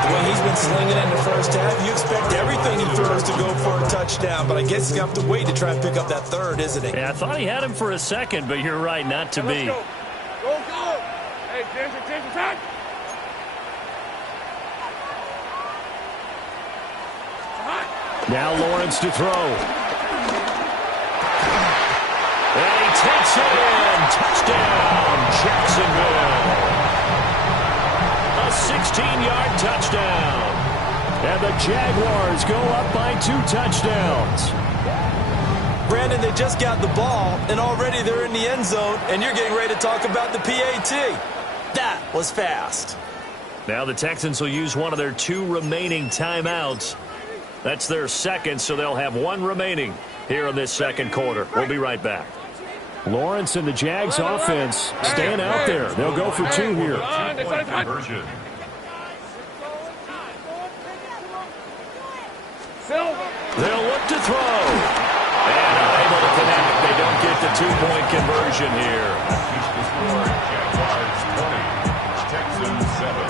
The way he's been slinging it in the first half, you expect everything he throws to go for a touchdown, but I guess he's going to have to wait to try and pick up that 3rd, isn't he? Yeah, I thought he had him for a second, but you're right, not to be. Let's go. Go. Hey, attention, time. Now Lawrence to throw. And he takes it in. Touchdown, Jacksonville. A 16-yard touchdown. And the Jaguars go up by 2 touchdowns. Brandon, they just got the ball, and already they're in the end zone, and you're getting ready to talk about the PAT. That was fast. Now the Texans will use one of their 2 remaining timeouts. That's their 2nd, so they'll have 1 remaining here in this second quarter. We'll be right back. Lawrence and the Jags offense staying out there. They'll go for 2 here. Conversion. They'll look to throw. And unable to connect. They don't get the 2-point conversion here. Keeps the score. Jaguars 20. Texans 7.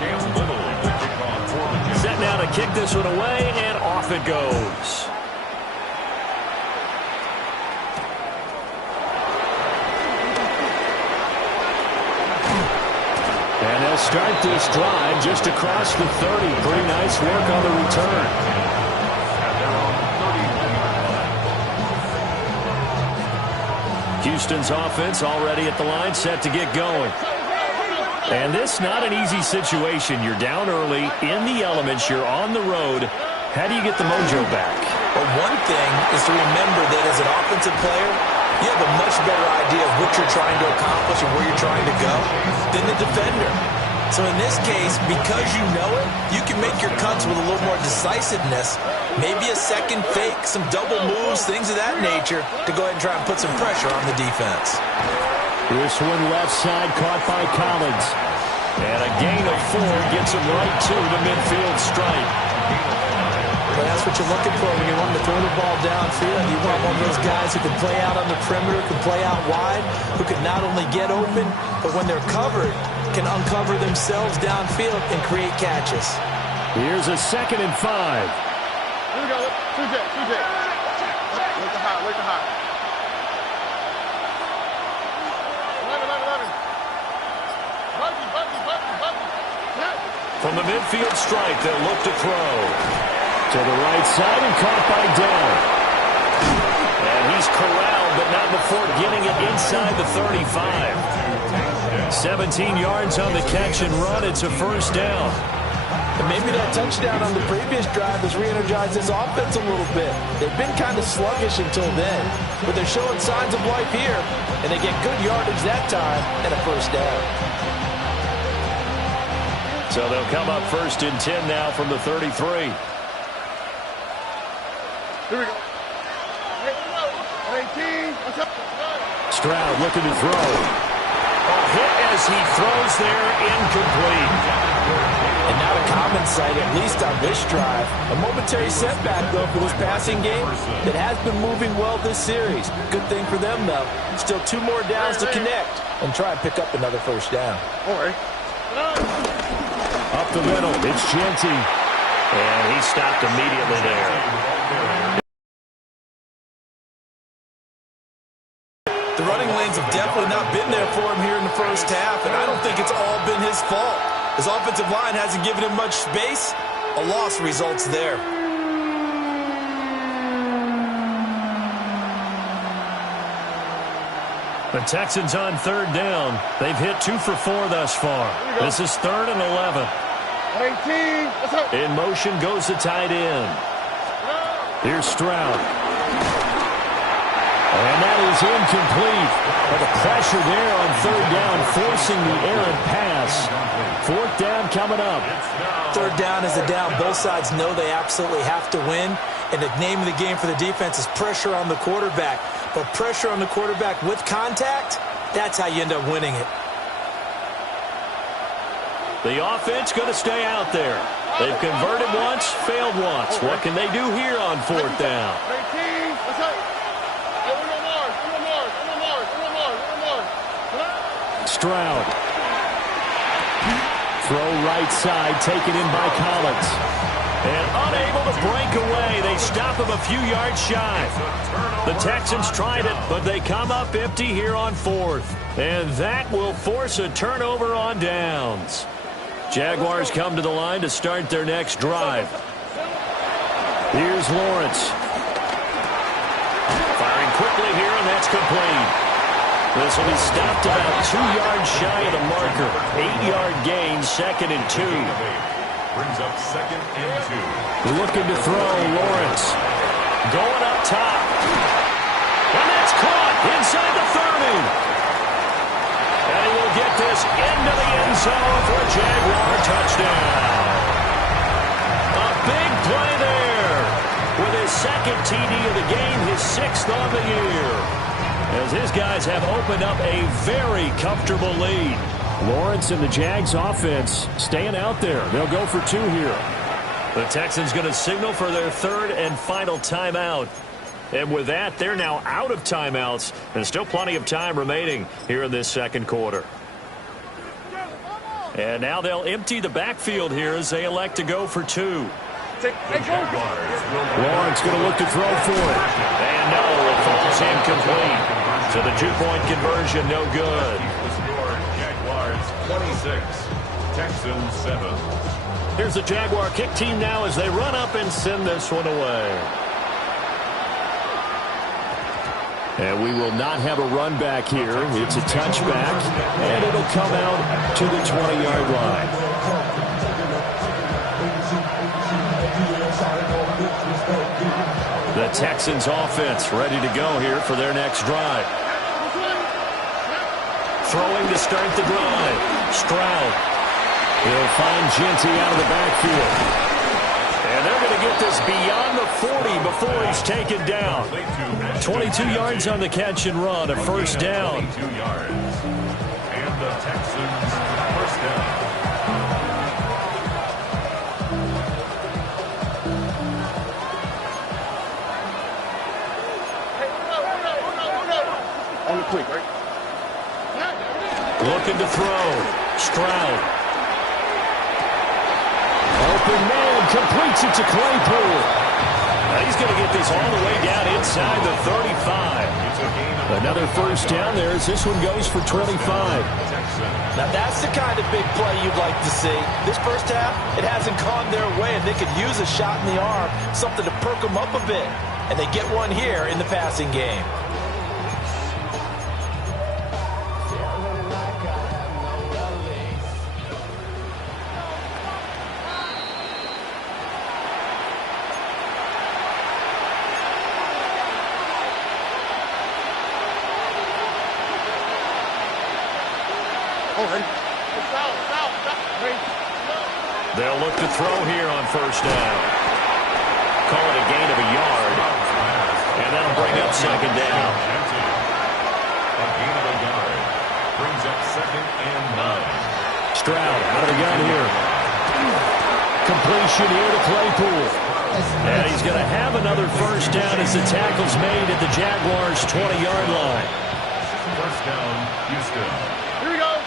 Cam Little to kick off for the Jags. Set now to kick this one away, and off it goes. They'll start this drive just across the 30. Pretty nice work on the return. Houston's offense already at the line, set to get going. And this not an easy situation. You're down early, in the elements, you're on the road. How do you get the mojo back? Well, one thing is to remember that as an offensive player, you have a much better idea of what you're trying to accomplish and where you're trying to go than the defender. So in this case, because you know it, you can make your cuts with a little more decisiveness, maybe a second fake, some double moves, things of that nature, to go ahead and try and put some pressure on the defense. This one left side caught by Collins. And a gain of 4 gets him right to the midfield stripe. Well, that's what you're looking for when you want to throw the ball downfield. You want one of those guys who can play out on the perimeter, can play out wide, who can not only get open, but when they're covered, can uncover themselves downfield and create catches. Here's a 2nd and 5. Here we go. 2J. Look the high. 11. Buggy. From the midfield stripe, they'll look to throw. To the right side and caught by Dell. And he's corralled, but not before getting it inside the 35. 17 yards on the catch and run. It's a first down. And maybe that touchdown on the previous drive has re-energized this offense a little bit. They've been kind of sluggish until then, but they're showing signs of life here, and they get good yardage that time and a first down. So they'll come up 1st and 10 now from the 33. Here we go. 18. Stroud looking to throw. A hit as he throws there, incomplete. And not a common sight, at least on this drive. A momentary setback, though, for this passing game that has been moving well this series. Good thing for them, though. Still 2 more downs to connect and try and pick up another first down. All right. Up the middle, it's Genty. And he stopped immediately there. The running lanes have definitely not been there for him here in the first half, and I don't think it's all been his fault. His offensive line hasn't given him much space. A loss results there. The Texans on 3rd down. They've hit 2 for 4 thus far. This is 3rd and 11. 18. In motion goes the tight end. Here's Stroud. And that is incomplete. But the pressure there on 3rd down, forcing the errant pass. 4th down coming up. 3rd down is a down. Both sides know they absolutely have to win. And the name of the game for the defense is pressure on the quarterback. But pressure on the quarterback with contact, that's how you end up winning it. The offense going to stay out there. They've converted once, failed once. What can they do here on 4th down? 18. Let's go. Stroud. Throw right side, taken in by Collins. And unable to break away. They stop him a few yards shy. The Texans tried it, but they come up empty here on 4th. And that will force a turnover on downs. Jaguars come to the line to start their next drive. Here's Lawrence. Firing quickly here, and that's complete. This will be stopped about 2 yards shy of the marker. 8-yard gain, 2nd and 2. Brings up 2nd and 2. Looking to throw, Lawrence. Going up top. And that's caught inside the 30. And he will get this into the end zone for a Jaguar touchdown. A big play there. With his 2nd TD of the game, his 6th on the year. As his guys have opened up a very comfortable lead. Lawrence and the Jags offense staying out there. They'll go for 2 here. The Texans going to signal for their 3rd and final timeout. And with that, they're now out of timeouts. And still plenty of time remaining here in this 2nd quarter. And now they'll empty the backfield here as they elect to go for 2. Lawrence going to look to throw for it. And no, it falls incomplete. So the 2-point conversion, no good. The score, Jaguars 26, Texans 7. Here's the Jaguar kick team now as they run up and send this one away. And we will not have a run back here. It's a touchback, and it'll come out to the 20-yard line. The Texans offense ready to go here for their next drive. Throwing to start the drive. Stroud. He'll find Genty out of the backfield. And they're going to get this beyond the 40 before he's taken down. 22 yards on the catch and run, a first down. 22 yards. And the Texans first down. On the quick, right? Looking to throw. Stroud. Open man, completes it to Claypool. Now he's going to get this all the way down inside the 35. Another first down there as this one goes for 25. Now that's the kind of big play you'd like to see. This first half, it hasn't gone their way, and they could use a shot in the arm, something to perk them up a bit. And they get one here in the passing game. They'll look to throw here on first down. Call it a gain of a yard. And that'll bring up second down. A gain of a yard. Brings up 2nd and 9. Stroud out of the gun here. Completion here to Claypool. And he's going to have another first down as the tackle's made at the Jaguars' 20-yard line. First down, Houston. Here we go.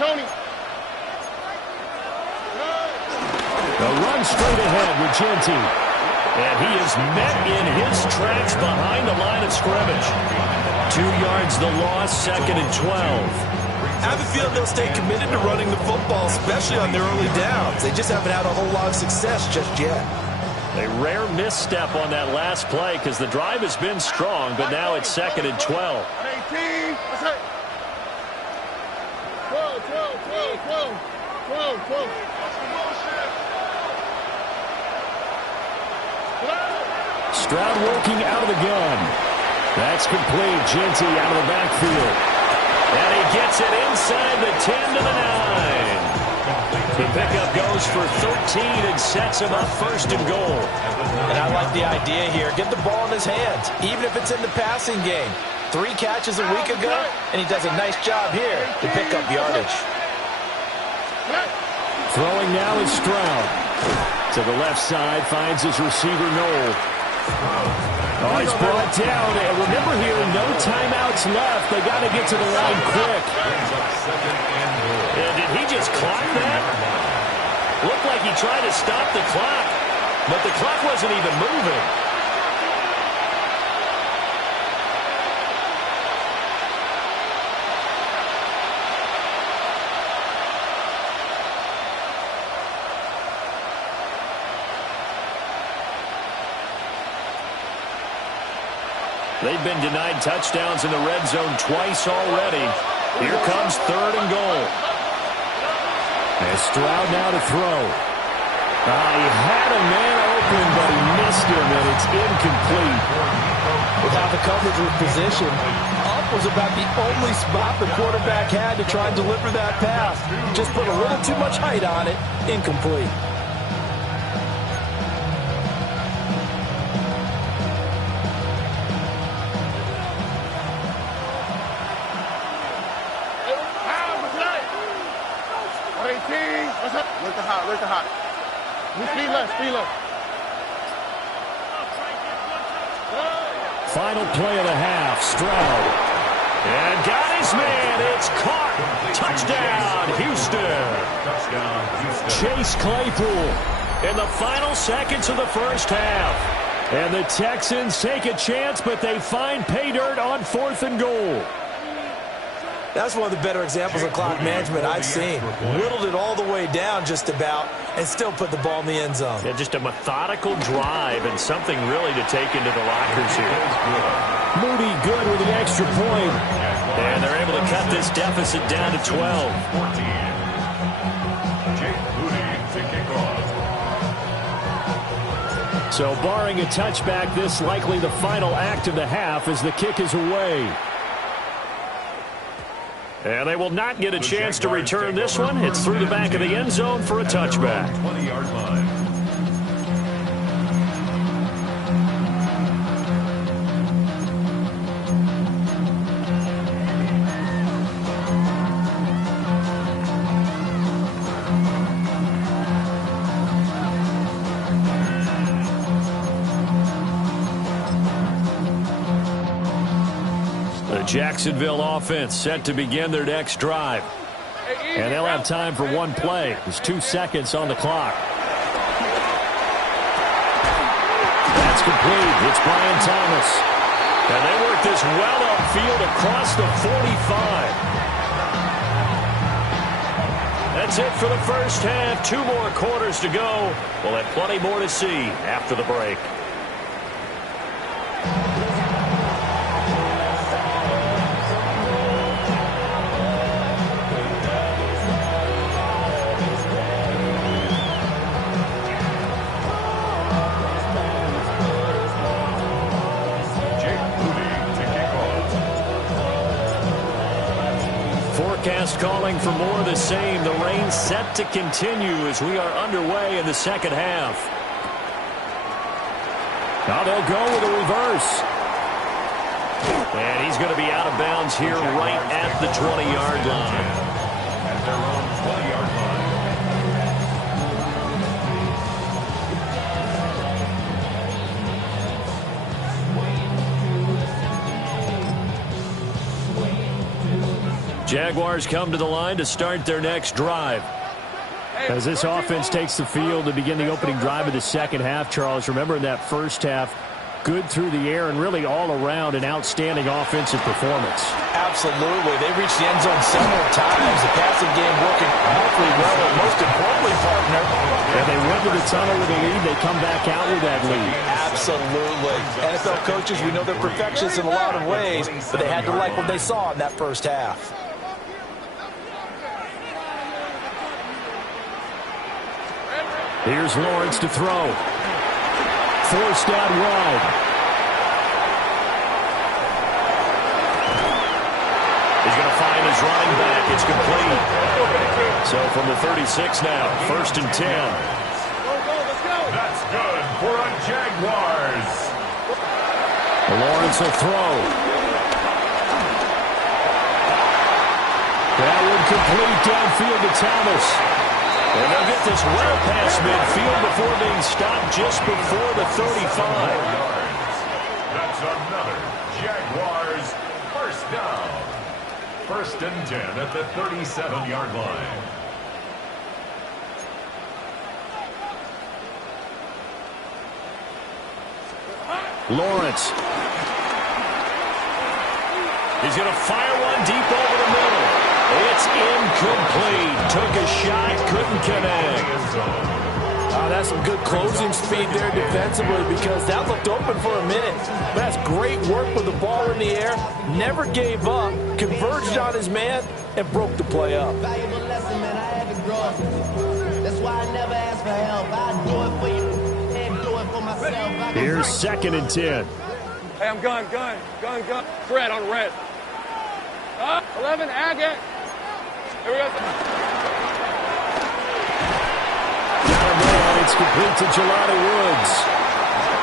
Tony. The run straight ahead with Genty. And he is met in his tracks behind the line of scrimmage. 2 yards the loss, 2nd and 12. I have a feeling they'll stay committed to running the football, especially on their early downs. They just haven't had a whole lot of success just yet. A rare misstep on that last play because the drive has been strong, but now it's 2nd and 12. 18. That's it. 12. Stroud working out of the gun. That's complete. Genty out of the backfield. And he gets it inside the 10 to the 9. The pickup goes for 13 and sets him up 1st and goal. And I like the idea here. Get the ball in his hands, even if it's in the passing game. 3 catches a week ago, and he does a nice job here to pick up yardage. Throwing now is Stroud. To the left side, finds his receiver, Noel. Oh, he's brought down. And remember here, no timeouts left. They got to get to the line quick. And did he just clock that? Looked like he tried to stop the clock, but the clock wasn't even moving. They've been denied touchdowns in the red zone twice already. Here comes 3rd and goal. And Stroud now to throw. He had a man open, but he missed him, and it's incomplete. Without the coverage with position, up was about the only spot the quarterback had to try and deliver that pass. Just put a little too much height on it. Incomplete. Where's the hot? Speed left. Final play of the half. Stroud. And got his man. It's caught. Touchdown, Houston. Chase Claypool in the final seconds of the first half. And the Texans take a chance, but they find pay dirt on 4th and goal. That's one of the better examples of clock management I've seen. Whittled it all the way down just about and still put the ball in the end zone. Yeah, just a methodical drive and something really to take into the lockers here. Moody good with an extra point. And they're able to cut this deficit down to 12. So barring a touchback, this likely the final act of the half as the kick is away. And they will not get a chance to return this one. It's through the back of the end zone for a touchback. 20-yard line. Jacksonville offense set to begin their next drive. And they'll have time for one play. There's 2 seconds on the clock. That's complete. It's Brian Thomas. And they work this well upfield across the 45. That's it for the first half. 2 more quarters to go. We'll have plenty more to see after the break. Forecast calling for more of the same. The rain set to continue as we are underway in the second half. Now they'll go with a reverse. And he's going to be out of bounds here right at the 20-yard line. At their own 20-yard line. Jaguars come to the line to start their next drive. As this offense takes the field to begin the opening drive of the second half, Charles, remember in that first half, good through the air and really all around an outstanding offensive performance. Absolutely. They reached the end zone several times. The passing game working awfully well, and most importantly, partner. And they went to the tunnel with a lead. They come back out with that lead. Absolutely. NFL coaches, we know they're perfectionists in a lot of ways, but they had to like what they saw in that first half. Here's Lawrence to throw. Forced out wide. He's going to find his running back. It's complete. So from the 36 now, 1st and 10. That's good for a Jaguars. Lawrence will throw. That one complete downfield to Thomas. And they'll get this well past midfield before being stopped just before the 35. That's another Jaguars first down. 1st and 10 at the 37-yard line. Lawrence. He's going to fire one deep over the middle. It's incomplete. Took a shot, couldn't connect. That's some good closing speed there defensively because that looked open for a minute. That's great work with the ball in the air. Never gave up, converged on his man, and broke the play up. Valuable lesson, man. I had to grow up. That's why I never ask for help. I do it for you and do it for myself. Here's 2nd and 10. Hey, I'm gun. Red on red. 11, Agate. Here we go. It's complete to Jelani Woods.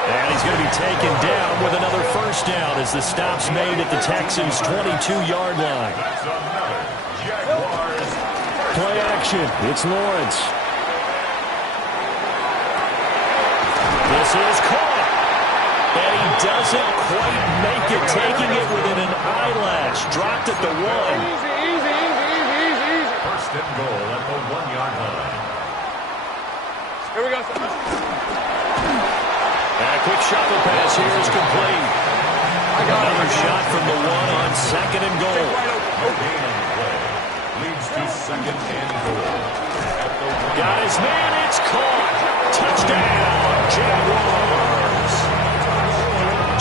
And he's going to be taken down with another first down as the stop's made at the Texans' 22-yard line. Play action. It's Lawrence. This is caught. And he doesn't quite make it, taking it within an eyelash. Dropped at the 1. Easy. 1st and goal at the 1-yard line. Here we go. And a quick shuffle pass here is complete. Another shot from the 1 on 2nd and goal. gain on the play. Leads to second and goal. Got his man. It's caught. Touchdown, Jaguars.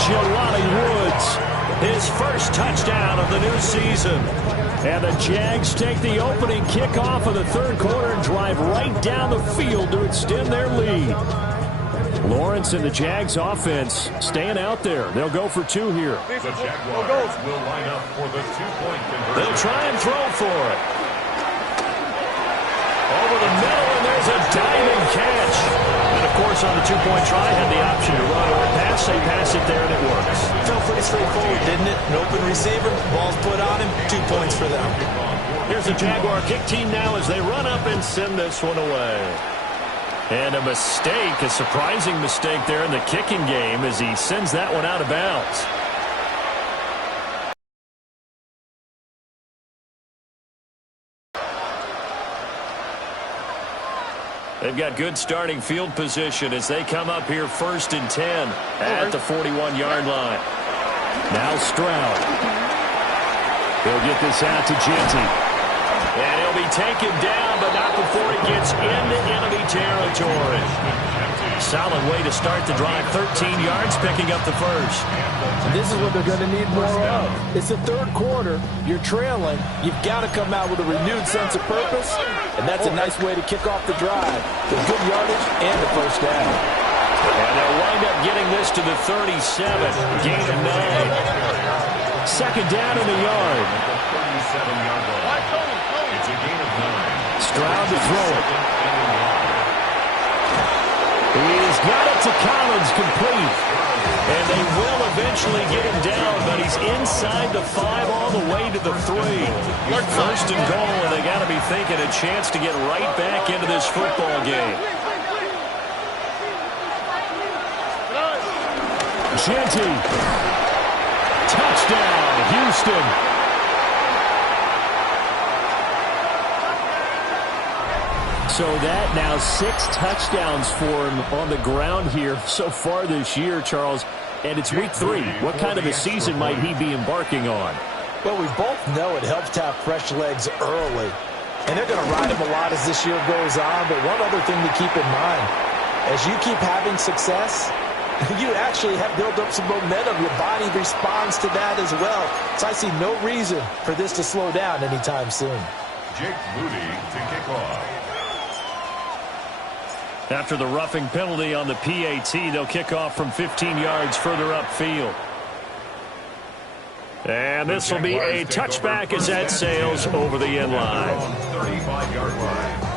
Jelani Woods, his first touchdown of the new season. And the Jags take the opening kickoff of the third quarter and drive right down the field to extend their lead. Lawrence and the Jags offense staying out there. They'll go for two here. The Jaguars will line up for the two-point conversion. They'll try and throw for it. Over the middle, and there's a diving catch. And, of course, on the two-point try, had the option to run or pass. They pass it there, and it works. Felt pretty straightforward, didn't it? An open receiver, ball's put on him, 2 points for them. Here's the Jaguar kick team now as they run up and send this one away. And a mistake, a surprising mistake there in the kicking game as he sends that one out of bounds. They've got good starting field position as they come up here 1st and 10 at the 41-yard line. Now Stroud. He'll get this out to Genty. And he'll be taken down, but not before he gets into enemy territory. Solid way to start the drive. 13 yards, picking up the first. This is what they're going to need more of. It's the third quarter. You're trailing. You've got to come out with a renewed sense of purpose, and that's a nice way to kick off the drive. The good yardage and the first down. And they'll wind up getting this to the 37. Gain of 9. Second down in the yard. 37-yard line. It's a gain of 9. Stroud to throw it. He's got it to Collins, complete. And they will eventually get him down, but he's inside the 5 all the way to the 3. First and goal, and they got to be thinking a chance to get right back into this football game. Genty. Touchdown, Houston. So that now 6 touchdowns for him on the ground here so far this year, Charles. And it's week 3. What kind of a season might he be embarking on? Well, we both know it helps to have fresh legs early. And they're going to ride him a lot as this year goes on. But one other thing to keep in mind, as you keep having success, you actually have built up some momentum. Your body responds to that as well. So I see no reason for this to slow down anytime soon. Jake Moody to kick off. After the roughing penalty on the PAT, they'll kick off from 15 yards further upfield. And this will be a touchback as that sails over the end line. 35-yard line.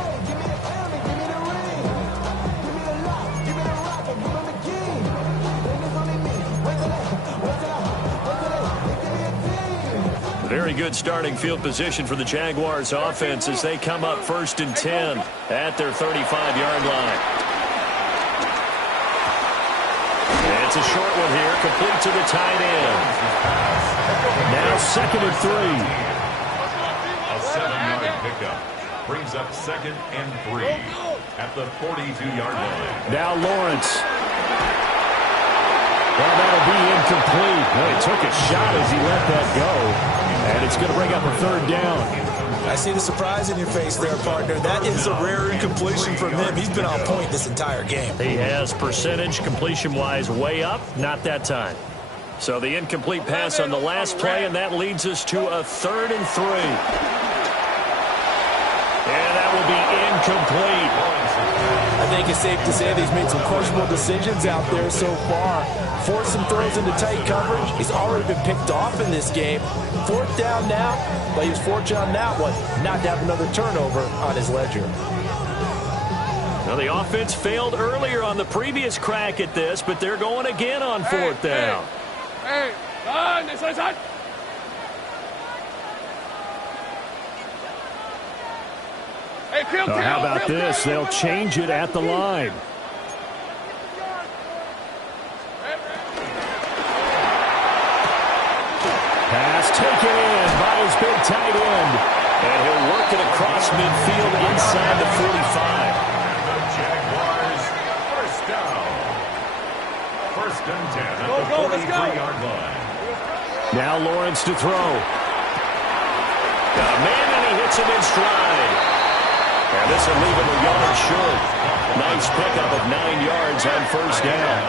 Very good starting field position for the Jaguars offense as they come up 1st and 10 at their 35-yard line. And it's a short one here, complete to the tight end. Now 2nd and 3. A 7-yard pickup brings up 2nd and 3 at the 42-yard line. Now Lawrence. Well, that'll be incomplete. Well, he took a shot as he let that go. And it's going to bring up a 3rd down. I see the surprise in your face there, partner. That is a rare incompletion from him. He's been on point this entire game. He has percentage completion-wise way up. Not that time. So the incomplete pass on the last play, and that leads us to a 3rd and 3. And that will be incomplete. I think it's safe to say that he's made some questionable decisions out there so far. Forced some throws into tight coverage. He's already been picked off in this game. 4th down now, but he was fortunate on that one not to have another turnover on his ledger. Now the offense failed earlier on the previous crack at this, but they're going again on 4th down. Hey, on, this is on. Hey, kill. How about this? They'll change it at the line. Pass taken in by his big tight end. And he'll work it across midfield inside the 45. The Jaguars, first down. 1st and 10 at the 43-yard line. Now Lawrence to throw. Got a man, and he hits him in stride. And this will leave him a yard short. Nice pickup of 9 yards on first down.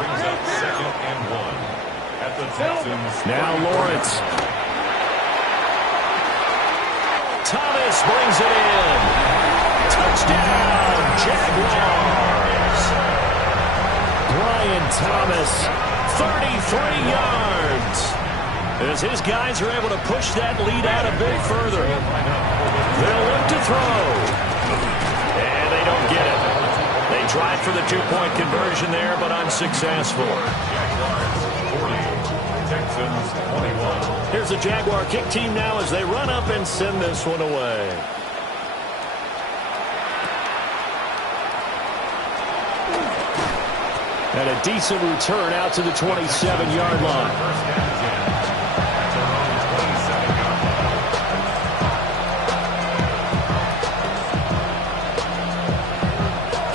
Brings up 2nd and 1 at the Texans. Now Lawrence. Thomas brings it in. Touchdown, Jaguars. Brian Thomas, 33 yards. As his guys are able to push that lead out a bit further. They'll look to throw. And they don't get it. They tried for the 2-point conversion there, but unsuccessful. Jaguars 40, Texans 21. Here's the Jaguar kick team now as they run up and send this one away. And a decent return out to the 27-yard line.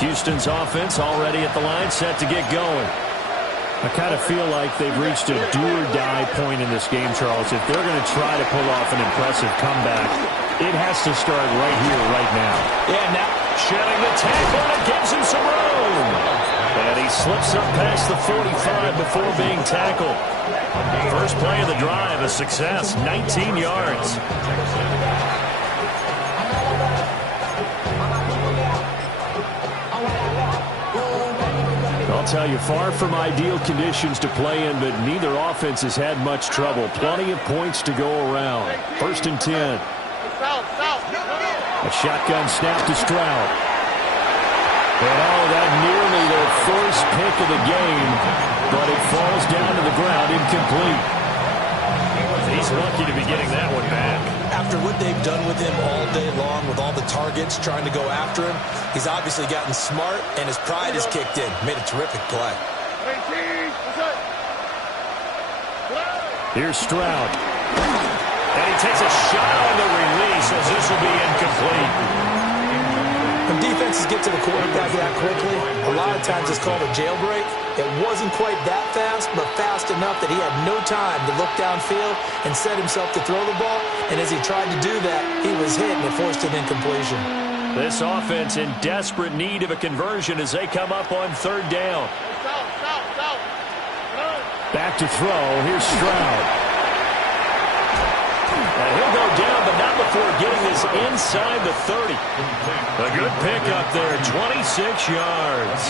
Houston's offense already at the line, set to get going. I kind of feel like they've reached a do-or-die point in this game, Charles. If they're going to try to pull off an impressive comeback, it has to start right here, right now. Yeah, now shedding the tackle, and it gives him some room. And he slips up past the 45 before being tackled. First play of the drive, a success, 19 yards. I'll tell you, far from ideal conditions to play in, but neither offense has had much trouble. Plenty of points to go around. 1st and 10. A shotgun snap to Stroud. And that nearly their first pick of the game, but it falls down to the ground incomplete. He's lucky to be getting that one back. after what they've done with him all day long, with all the targets trying to go after him, he's obviously gotten smart, and his pride has kicked in. Made a terrific play. Here's Stroud. And he takes a shot on the release as this will be incomplete. When defenses get to the quarterback that quickly, a lot of times it's called a jailbreak. It wasn't quite that fast, but fast enough that he had no time to look downfield and set himself to throw the ball. And as he tried to do that, he was hit and it forced an incompletion. This offense in desperate need of a conversion as they come up on third down. Back to throw. Here's Stroud. And he'll go down, but not before getting this inside the 30. A good pickup there, 26 yards.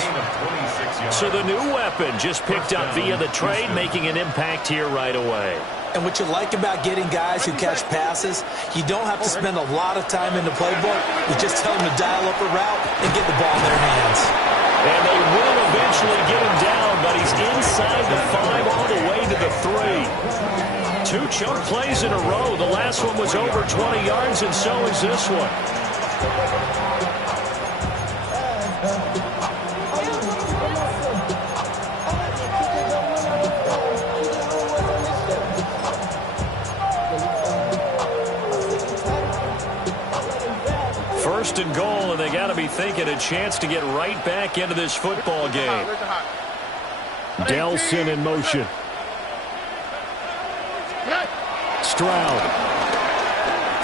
So the new weapon just picked up via the trade, making an impact here right away. And what you like about getting guys who catch passes, you don't have to spend a lot of time in the playbook. You just tell them to dial up a route and get the ball in their hands. And they will eventually get him down, but he's inside the 5 all the way to the 3. 2 choke plays in a row. The last one was over 20 yards, and so is this one. First and goal, and they got to be thinking a chance to get right back into this football game. Delson in motion. Stroud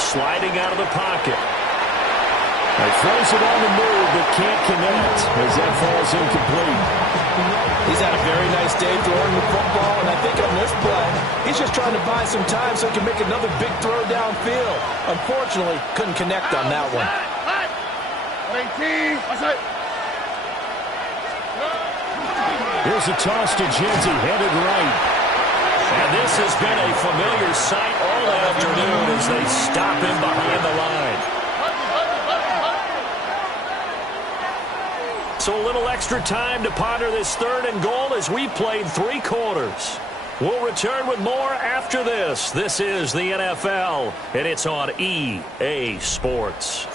sliding out of the pocket. He throws it on the move, but can't connect as that falls incomplete. He's had a very nice day throwing the football, and I think on this play, he's just trying to buy some time so he can make another big throw downfield. Unfortunately, couldn't connect on that one. Here's a toss to Genty, headed right. And this has been a familiar sight all afternoon as they stop him behind the line. So a little extra time to ponder this third and goal as we played 3 quarters. We'll return with more after this. This is the NFL, and it's on EA Sports.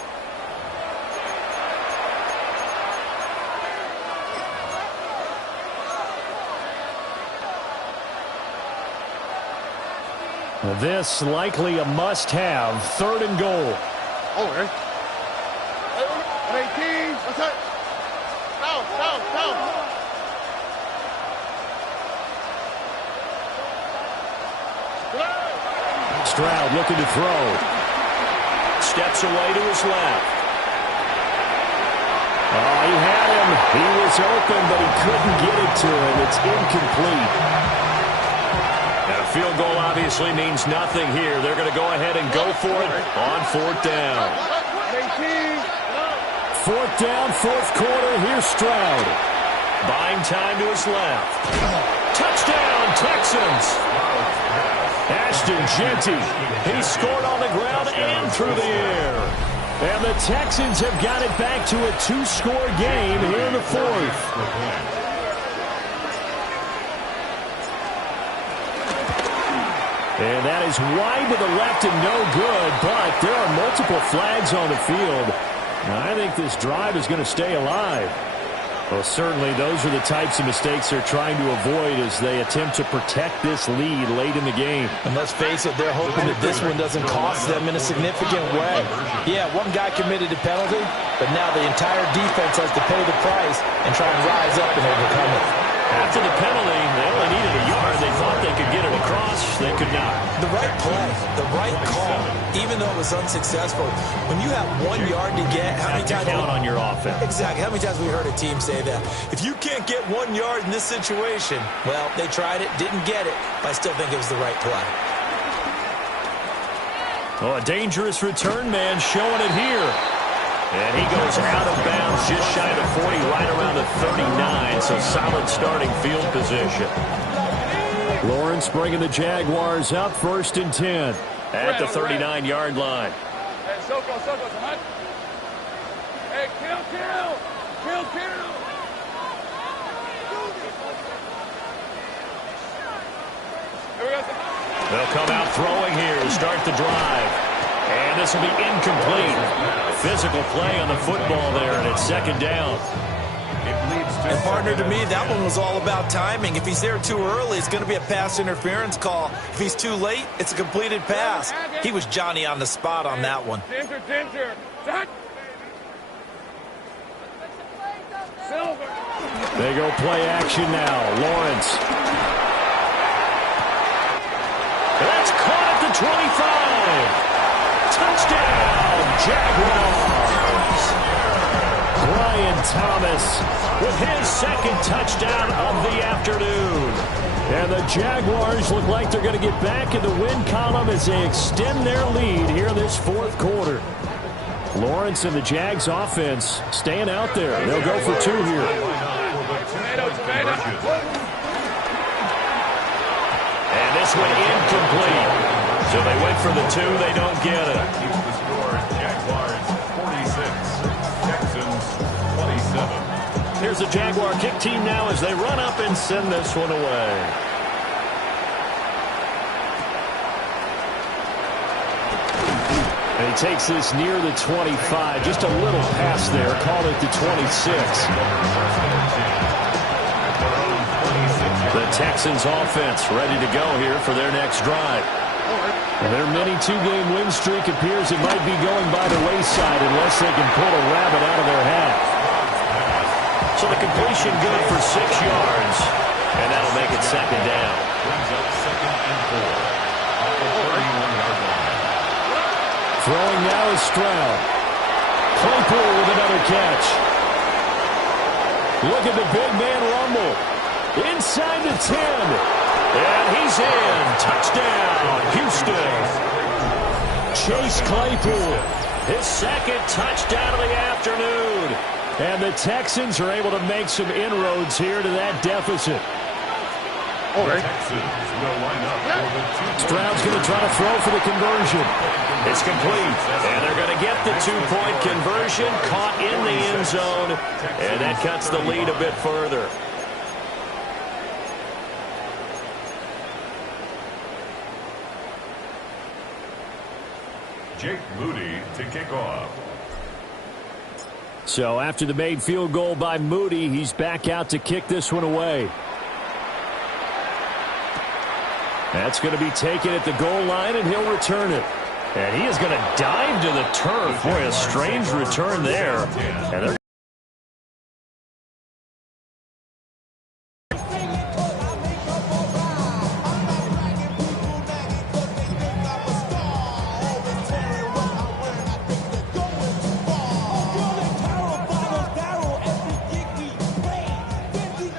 This likely a must-have, third and goal. Over. 18. What's that? Down. Stroud looking to throw. Steps away to his left. Oh, he had him. He was open, but he couldn't get it to him. It's incomplete. And a field goal obviously means nothing here. They're going to go ahead and go for it on 4th down. 4th down, 4th quarter. Here's Stroud. Buying time to his left. Touchdown, Texans. Ashton Jeanty. He scored on the ground and through the air. And the Texans have got it back to a 2-score game here in the 4th. And that is wide to the left and no good, but there are multiple flags on the field. Now, I think this drive is going to stay alive. Well, certainly those are the types of mistakes they're trying to avoid as they attempt to protect this lead late in the game. And let's face it, they're hoping that this one doesn't cost them in a significant way. Yeah, one guy committed a penalty, but now the entire defense has to pay the price and try and rise up and overcome it. After the penalty, they only needed a yard. They thought they could get it across. They could not. The right play, the right call, even though it was unsuccessful. When you have 1 yard to get, how many times count on your offense? Exactly. How many times we heard a team say that? If you can't get 1 yard in this situation, well, they tried it, didn't get it, but I still think it was the right play. Oh, a dangerous return man showing it here. And he goes out of bounds just shy of the 40, right around the 39, so solid starting field position. Lawrence bringing the Jaguars up 1st and 10 at the 39-yard line. Hey, Soko, son. Hey, kill. Here we go. They'll come out throwing here to start the drive. And this will be incomplete. Physical play on the football there, and it's 2nd down. And partner, to me, that one was all about timing. If he's there too early, it's going to be a pass interference call. If he's too late, it's a completed pass. He was Johnny on the spot on that one. Ginger. Silver. They go play action now. Lawrence. That's caught at the 25. Touchdown, Jaguars. Brian Thomas with his 2nd touchdown of the afternoon. And the Jaguars look like they're going to get back in the win column as they extend their lead here in this 4th quarter. Lawrence and the Jags offense staying out there. They'll go for 2 here. Tomato. And this one incomplete. So they went for the 2. They don't get it. Keeps the score. Jaguars 46, Texans 27. Here's the Jaguar kick team now as they run up and send this one away. And he takes this near the 25. Just a little pass there. Call it the 26. The Texans offense ready to go here for their next drive. Their mini 2-game win streak appears it might be going by the wayside unless they can pull a rabbit out of their hat. So the completion good for 6 yards, and that'll make it 2nd down. Brings up 2nd and 4 at the 31-yard line. Throwing now is Stroud. Claypool with another catch. Look at the big man rumble. Inside the 10. And he's in. Touchdown, Houston. Chase Claypool, his 2nd touchdown of the afternoon. And the Texans are able to make some inroads here to that deficit. Texans will line up for the 2-point. Stroud's going to try to throw for the conversion. It's complete. And they're going to get the 2-point conversion. Caught in the end zone. And that cuts the lead a bit further. Jake Moody to kick off. So after the made field goal by Moody, he's back out to kick this one away. That's going to be taken at the goal line, and he'll return it. And he is going to dive to the turf. Boy, a strange return there. And they're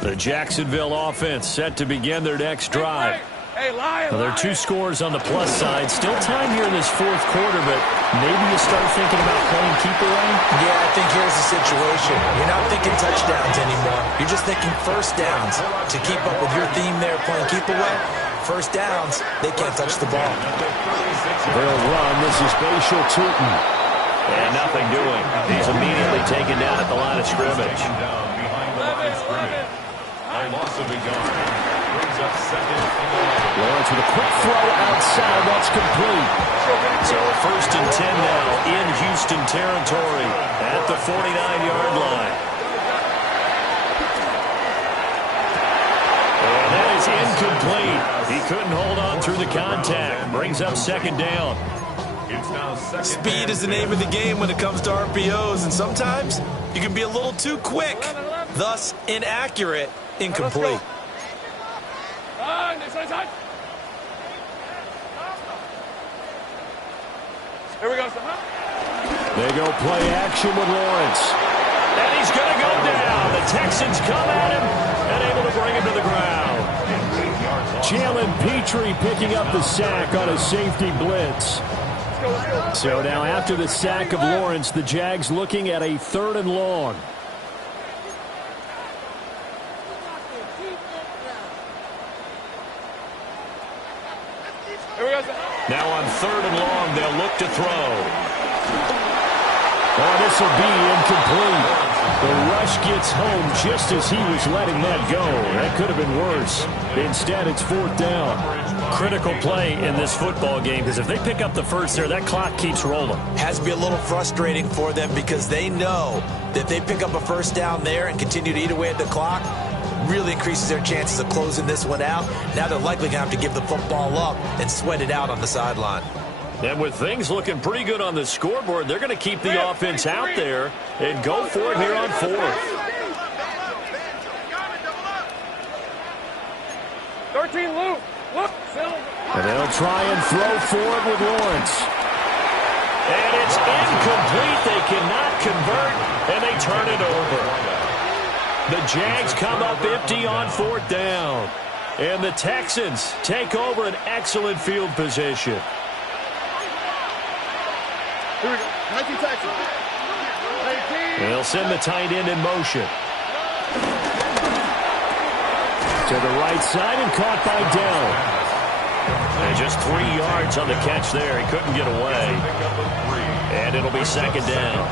The Jacksonville offense set to begin their next drive. Well, there are 2 scores on the plus side. Still time here in this fourth quarter, but maybe you start thinking about playing keep away? Yeah, I think here's the situation. You're not thinking touchdowns anymore. You're just thinking first downs. To keep up with your theme there, playing keep away, first downs, they can't touch the ball. They'll run. This is Bashal Tootin. And nothing doing. He's immediately taken down at the line of scrimmage. A loss of a yard. Brings up second and 11. Lawrence with a quick throw outside. That's complete. So first and 10 now in Houston territory at the 49-yard line. And that is incomplete. He couldn't hold on through the contact. Brings up second down. Speed is the name of the game when it comes to RPOs, and sometimes you can be a little too quick, thus inaccurate, incomplete. Here we go. They go play action with Lawrence. And he's going to go down. The Texans come at him and able to bring him to the ground. Jalen Petrie picking up the sack on a safety blitz. So now after the sack of Lawrence, the Jags looking at a 3rd and long. Now on 3rd and long, they'll look to throw. Oh, this will be incomplete. The rush gets home just as he was letting that go. That could have been worse. Instead, it's 4th down. Critical play in this football game, because if they pick up the first there, that clock keeps rolling. Has to be a little frustrating for them because they know that if they pick up a first down there and continue to eat away at the clock, really increases their chances of closing this one out. Now they're likely going to have to give the football up and sweat it out on the sideline. And with things looking pretty good on the scoreboard, they're going to keep the offense out there and go for it here on 4th. 13, Luke. Look. And they'll try and throw for it with Lawrence. And it's incomplete. They cannot convert, and they turn it over. The Jags come up empty on 4th down. And the Texans take over an excellent field position. Here we go. 19 Texans. They'll send the tight end in motion. To the right side and caught by Dell. And just 3 yards on the catch there. He couldn't get away. And it'll be 2nd down.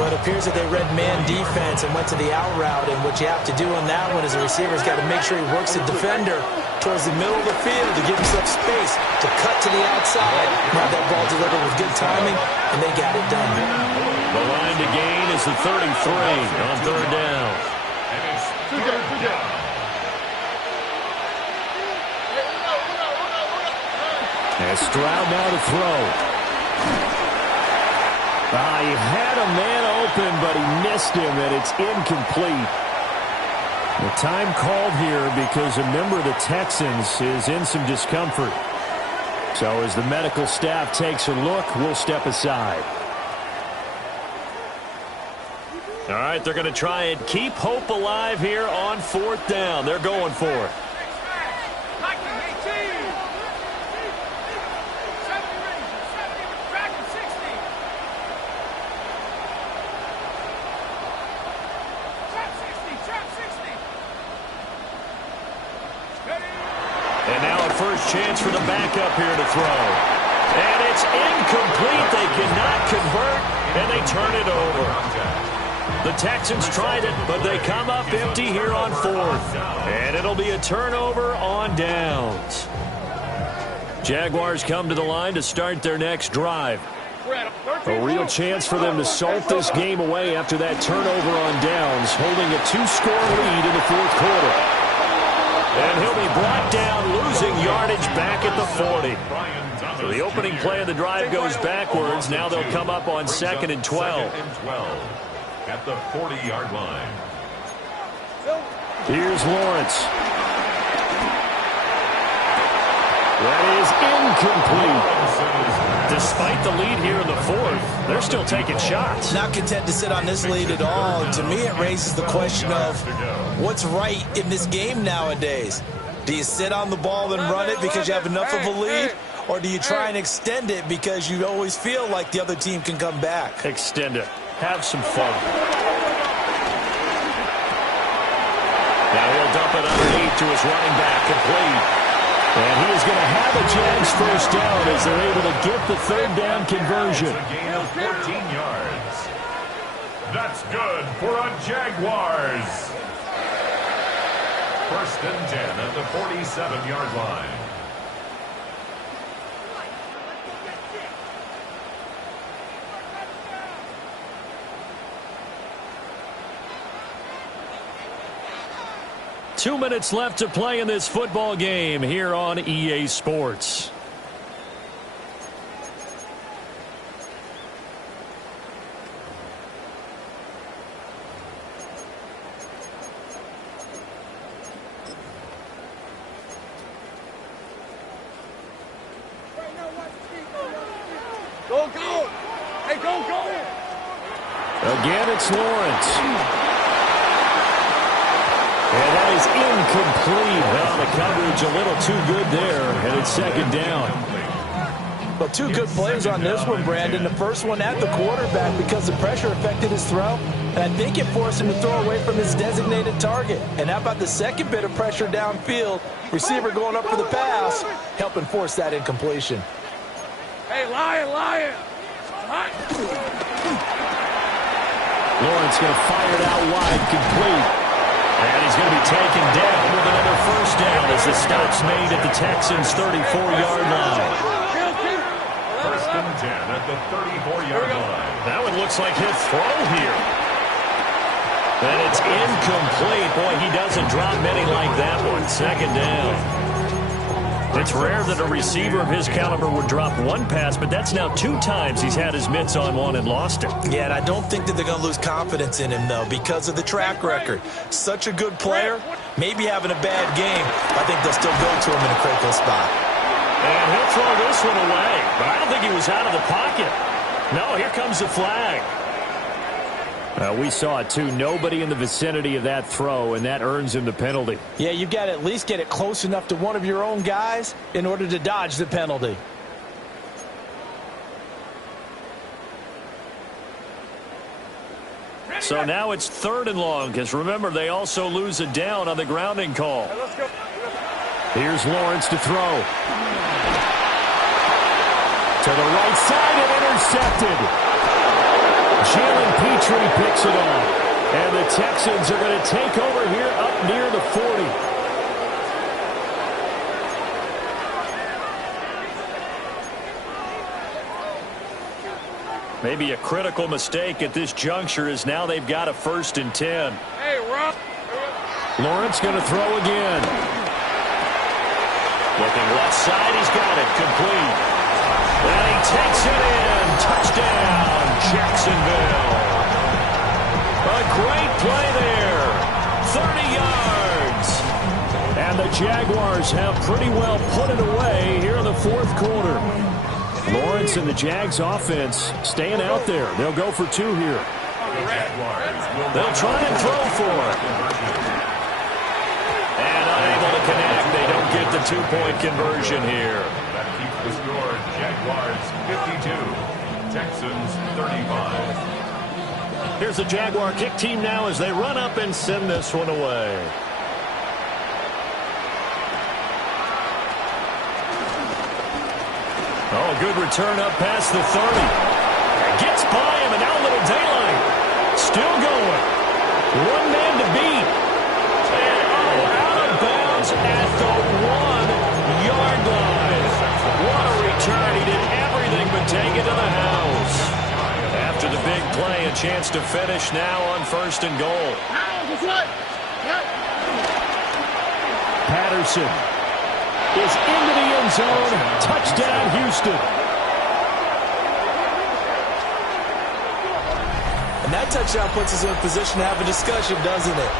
But it appears that they read man defense and went to the out route, and what you have to do on that one is the receiver's got to make sure he works the defender towards the middle of the field to give himself space to cut to the outside. Now that ball delivered with good timing, and they got it done. The line to gain is the 33 on 3rd down. And Stroud now to throw. He had a man open, but he missed him, and it's incomplete. The time called here because a member of the Texans is in some discomfort. So as the medical staff takes a look, we'll step aside. All right, they're going to try and keep hope alive here on 4th down. They're going for it. Chance for the backup here to throw. And it's incomplete. They cannot convert, and they turn it over. The Texans tried it, but they come up empty here on 4th. And it'll be a turnover on downs. Jaguars come to the line to start their next drive. A real chance for them to salt this game away after that turnover on downs, holding a 2-score lead in the 4th quarter. And he'll be brought down, losing yardage back at the 40. So the opening play of the drive goes backwards. Now they'll come up on 2nd and 12. At the 40-yard line. Here's Lawrence. That is incomplete. Despite the lead here in the fourth, they're still taking shots. Not content to sit on this lead at all. To me, it raises the question of what's right in this game nowadays. Do you sit on the ball and run it because you have enough of a lead? Or do you try and extend it because you always feel like the other team can come back? Extend it. Have some fun. Now he'll dump it underneath to his running back, complete. And he is going to have a Jags first down as they're able to get the third down conversion. It's a gain of 14 yards. That's good for a Jaguars. First and 10 at the 47-yard line. Two minutes left to play in this football game here on EA Sports. Go, go! Hey, go, go! Again, it's Lawrence. And that is incomplete. Well, the coverage a little too good there, and it's second down. Well, two good plays on this one, Brandon. The first one at the quarterback because the pressure affected his throw, and I think it forced him to throw away from his designated target. And how about the second bit of pressure downfield? Receiver going up for the pass, helping force that incompletion. Hey, Lion! Lawrence going to fire it out wide, complete. And he's going to be taken down with another first down as the stop's made at the Texans' 34-yard line. First and 10 at the 34-yard line. That one looks like he'll throw here. And it's incomplete. Boy, he doesn't drop many like that one. Second down. It's rare that a receiver of his caliber would drop one pass, but that's now two times he's had his mitts on one and lost it. Yeah, and I don't think that they're going to lose confidence in him, though, because of the track record. Such a good player, maybe having a bad game. I think they'll still go to him in a critical spot. And he'll throw this one away, but I don't think he was out of the pocket. No, here comes the flag. We saw it, too. Nobody in the vicinity of that throw, and that earns him the penalty. Yeah, you've got to at least get it close enough to one of your own guys in order to dodge the penalty. So now it's third and long, because remember, they also lose a down on the grounding call. Here's Lawrence to throw. To the right side and intercepted. Jalen Petrie picks it off. And the Texans are going to take over here up near the 40. Maybe a critical mistake at this juncture is now they've got a 1st and 10. Hey, Rob. Lawrence going to throw again. Looking left side, he's got it, complete. And he takes it in. Touchdown, Jacksonville. A great play there. 30 yards. And the Jaguars have pretty well put it away here in the fourth quarter. Lawrence and the Jags offense staying out there. They'll go for two here. They'll try and throw for it. And unable to connect. They don't get the two-point conversion here. That keeps the score. Jaguars 52. Texans 35. Here's the Jaguar kick team now as they run up and send this one away. Oh, good return up past the 30. Gets by him, and now a little daylight. Still going. One man to beat. And, out of bounds at the 1-yard line. What a return. He did everything but take it to the house. After the big play, a chance to finish now on 1st and goal. Patterson is into the end zone. Touchdown, Houston. And that touchdown puts us in a position to have a discussion, doesn't it?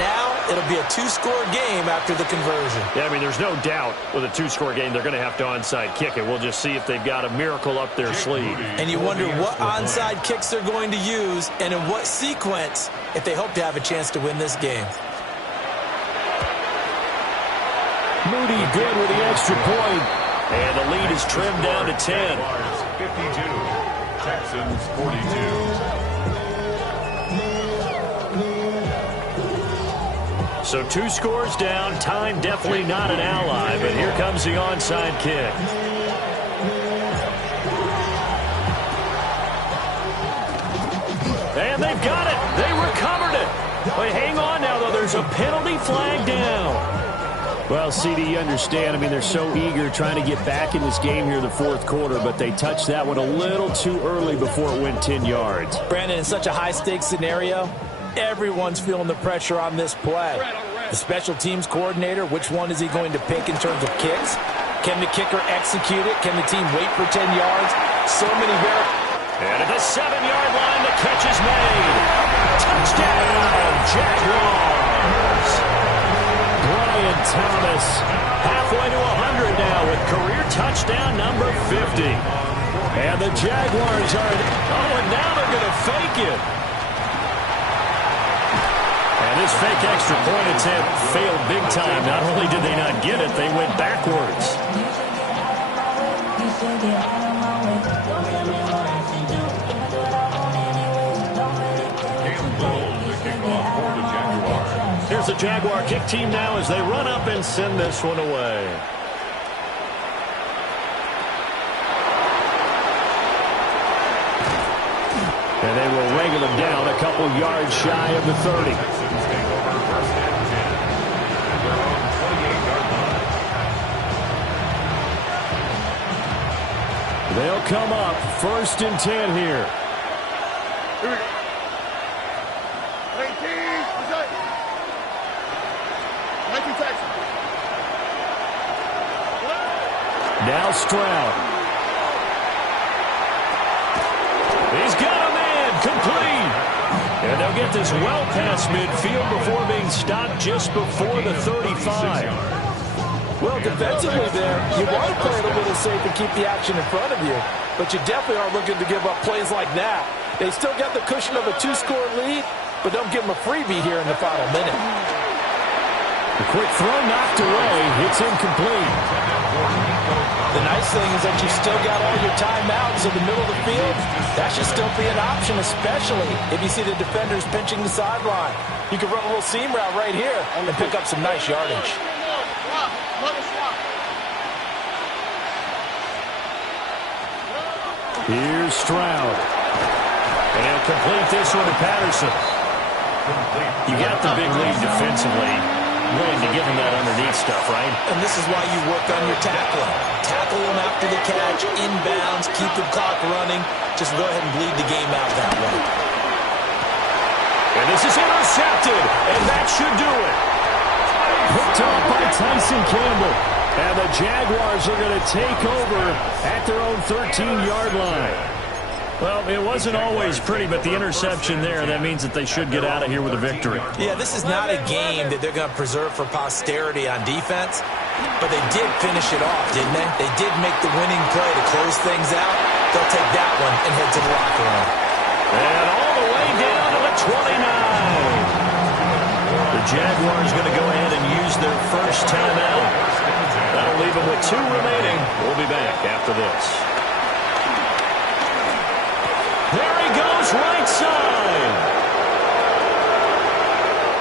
Now it'll be a two-score game after the conversion. Yeah, I mean, there's no doubt with a two-score game they're going to have to onside kick it. We'll just see if they've got a miracle up their sleeve. And you wonder what onside kicks they're going to use and in what sequence if they hope to have a chance to win this game. Moody good with the extra point. And the lead is trimmed down to 10. 52, Texans 42. So 2 scores down. Time definitely not an ally, but here comes the onside kick. And they've got it. They recovered it. But hang on now, though. There's a penalty flag down. Well, CD, you understand. I mean, they're so eager trying to get back in this game here in the fourth quarter, but they touched that one a little too early before it went 10 yards. Brandon, in such a high-stakes scenario, everyone's feeling the pressure on this play. The special teams coordinator, which one is he going to pick in terms of kicks? Can the kicker execute it? Can the team wait for 10 yards? So many And at the 7-yard line, the catch is made. Touchdown, Jaguars. Brian Thomas halfway to 100 now with career touchdown number 50. And the Jaguars are, and now they're going to fake it. And this fake extra point attempt failed big time. Not only did they not get it, they went backwards. Here's the Jaguar kick team now as they run up and send this one away. And they will wrangle them down a couple yards shy of the 30. They'll come up 1st and 10 here. Now Stroud. He's got a man complete. And they'll get this well past midfield before being stopped just before the 35. Well, defensively there, you want to play it a little safe and keep the action in front of you, but you definitely aren't looking to give up plays like that. They still got the cushion of a 2-score lead, but don't give them a freebie here in the final minute. The quick throw knocked away. It's incomplete. The nice thing is that you still got all your timeouts in the middle of the field. That should still be an option, especially if you see the defenders pinching the sideline. You can run a little seam route right here and pick up some nice yardage. Here's Stroud. And he'll complete this one to Patterson. You got the big lead defensively. Willing to give him that underneath stuff, right? And this is why you work on your tackling. Tackle him after the catch, inbounds, keep the clock running. Just go ahead and bleed the game out that way. And this is intercepted, and that should do it. Picked off by Tyson Campbell. And the Jaguars are going to take over at their own 13-yard line. Well, it wasn't always pretty, but the interception there, that means that they should get out of here with a victory. Yeah, this is not a game that they're going to preserve for posterity on defense, but they did finish it off, didn't they? They did make the winning play to close things out. They'll take that one and head to the locker room. And all the way down to the 29. The Jaguars going to go ahead and use their first timeout. That'll leave them with 2 remaining. We'll be back after this. There he goes, right side.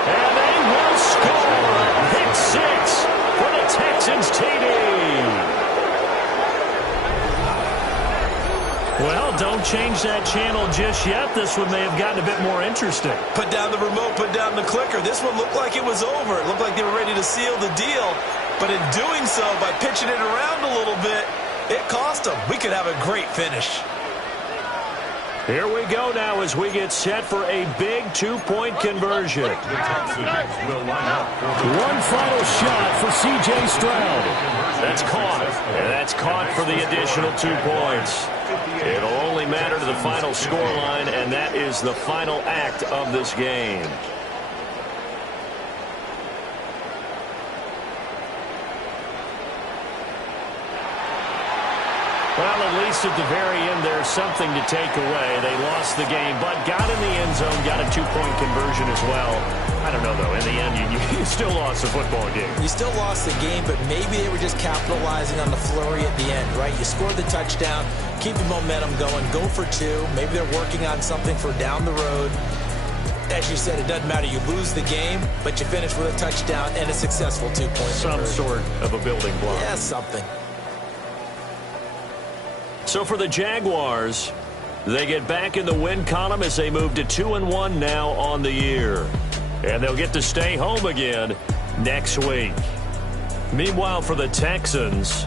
And they will score. Pick 6 for the Texans TD. Well, don't change that channel just yet. This one may have gotten a bit more interesting. Put down the remote, put down the clicker. This one looked like it was over. It looked like they were ready to seal the deal. But in doing so, by pitching it around a little bit, it cost them. We could have a great finish. Here we go now as we get set for a big 2-point conversion. One final shot for C.J. Stroud. That's caught. And that's caught for the additional 2 points. It'll only matter to the final scoreline, and that is the final act of this game. Well, at least at the very end, there's something to take away. They lost the game, but got in the end zone, got a 2-point conversion as well. I don't know, though. In the end, you still lost the football game. You still lost the game, but maybe they were just capitalizing on the flurry at the end, right? You scored the touchdown, keep the momentum going, go for 2. Maybe they're working on something for down the road. As you said, it doesn't matter. You lose the game, but you finish with a touchdown and a successful 2-point conversion. Some sort of a building block. Yeah, something. So for the Jaguars, they get back in the win column as they move to 2-1 now on the year. And they'll get to stay home again next week. Meanwhile, for the Texans,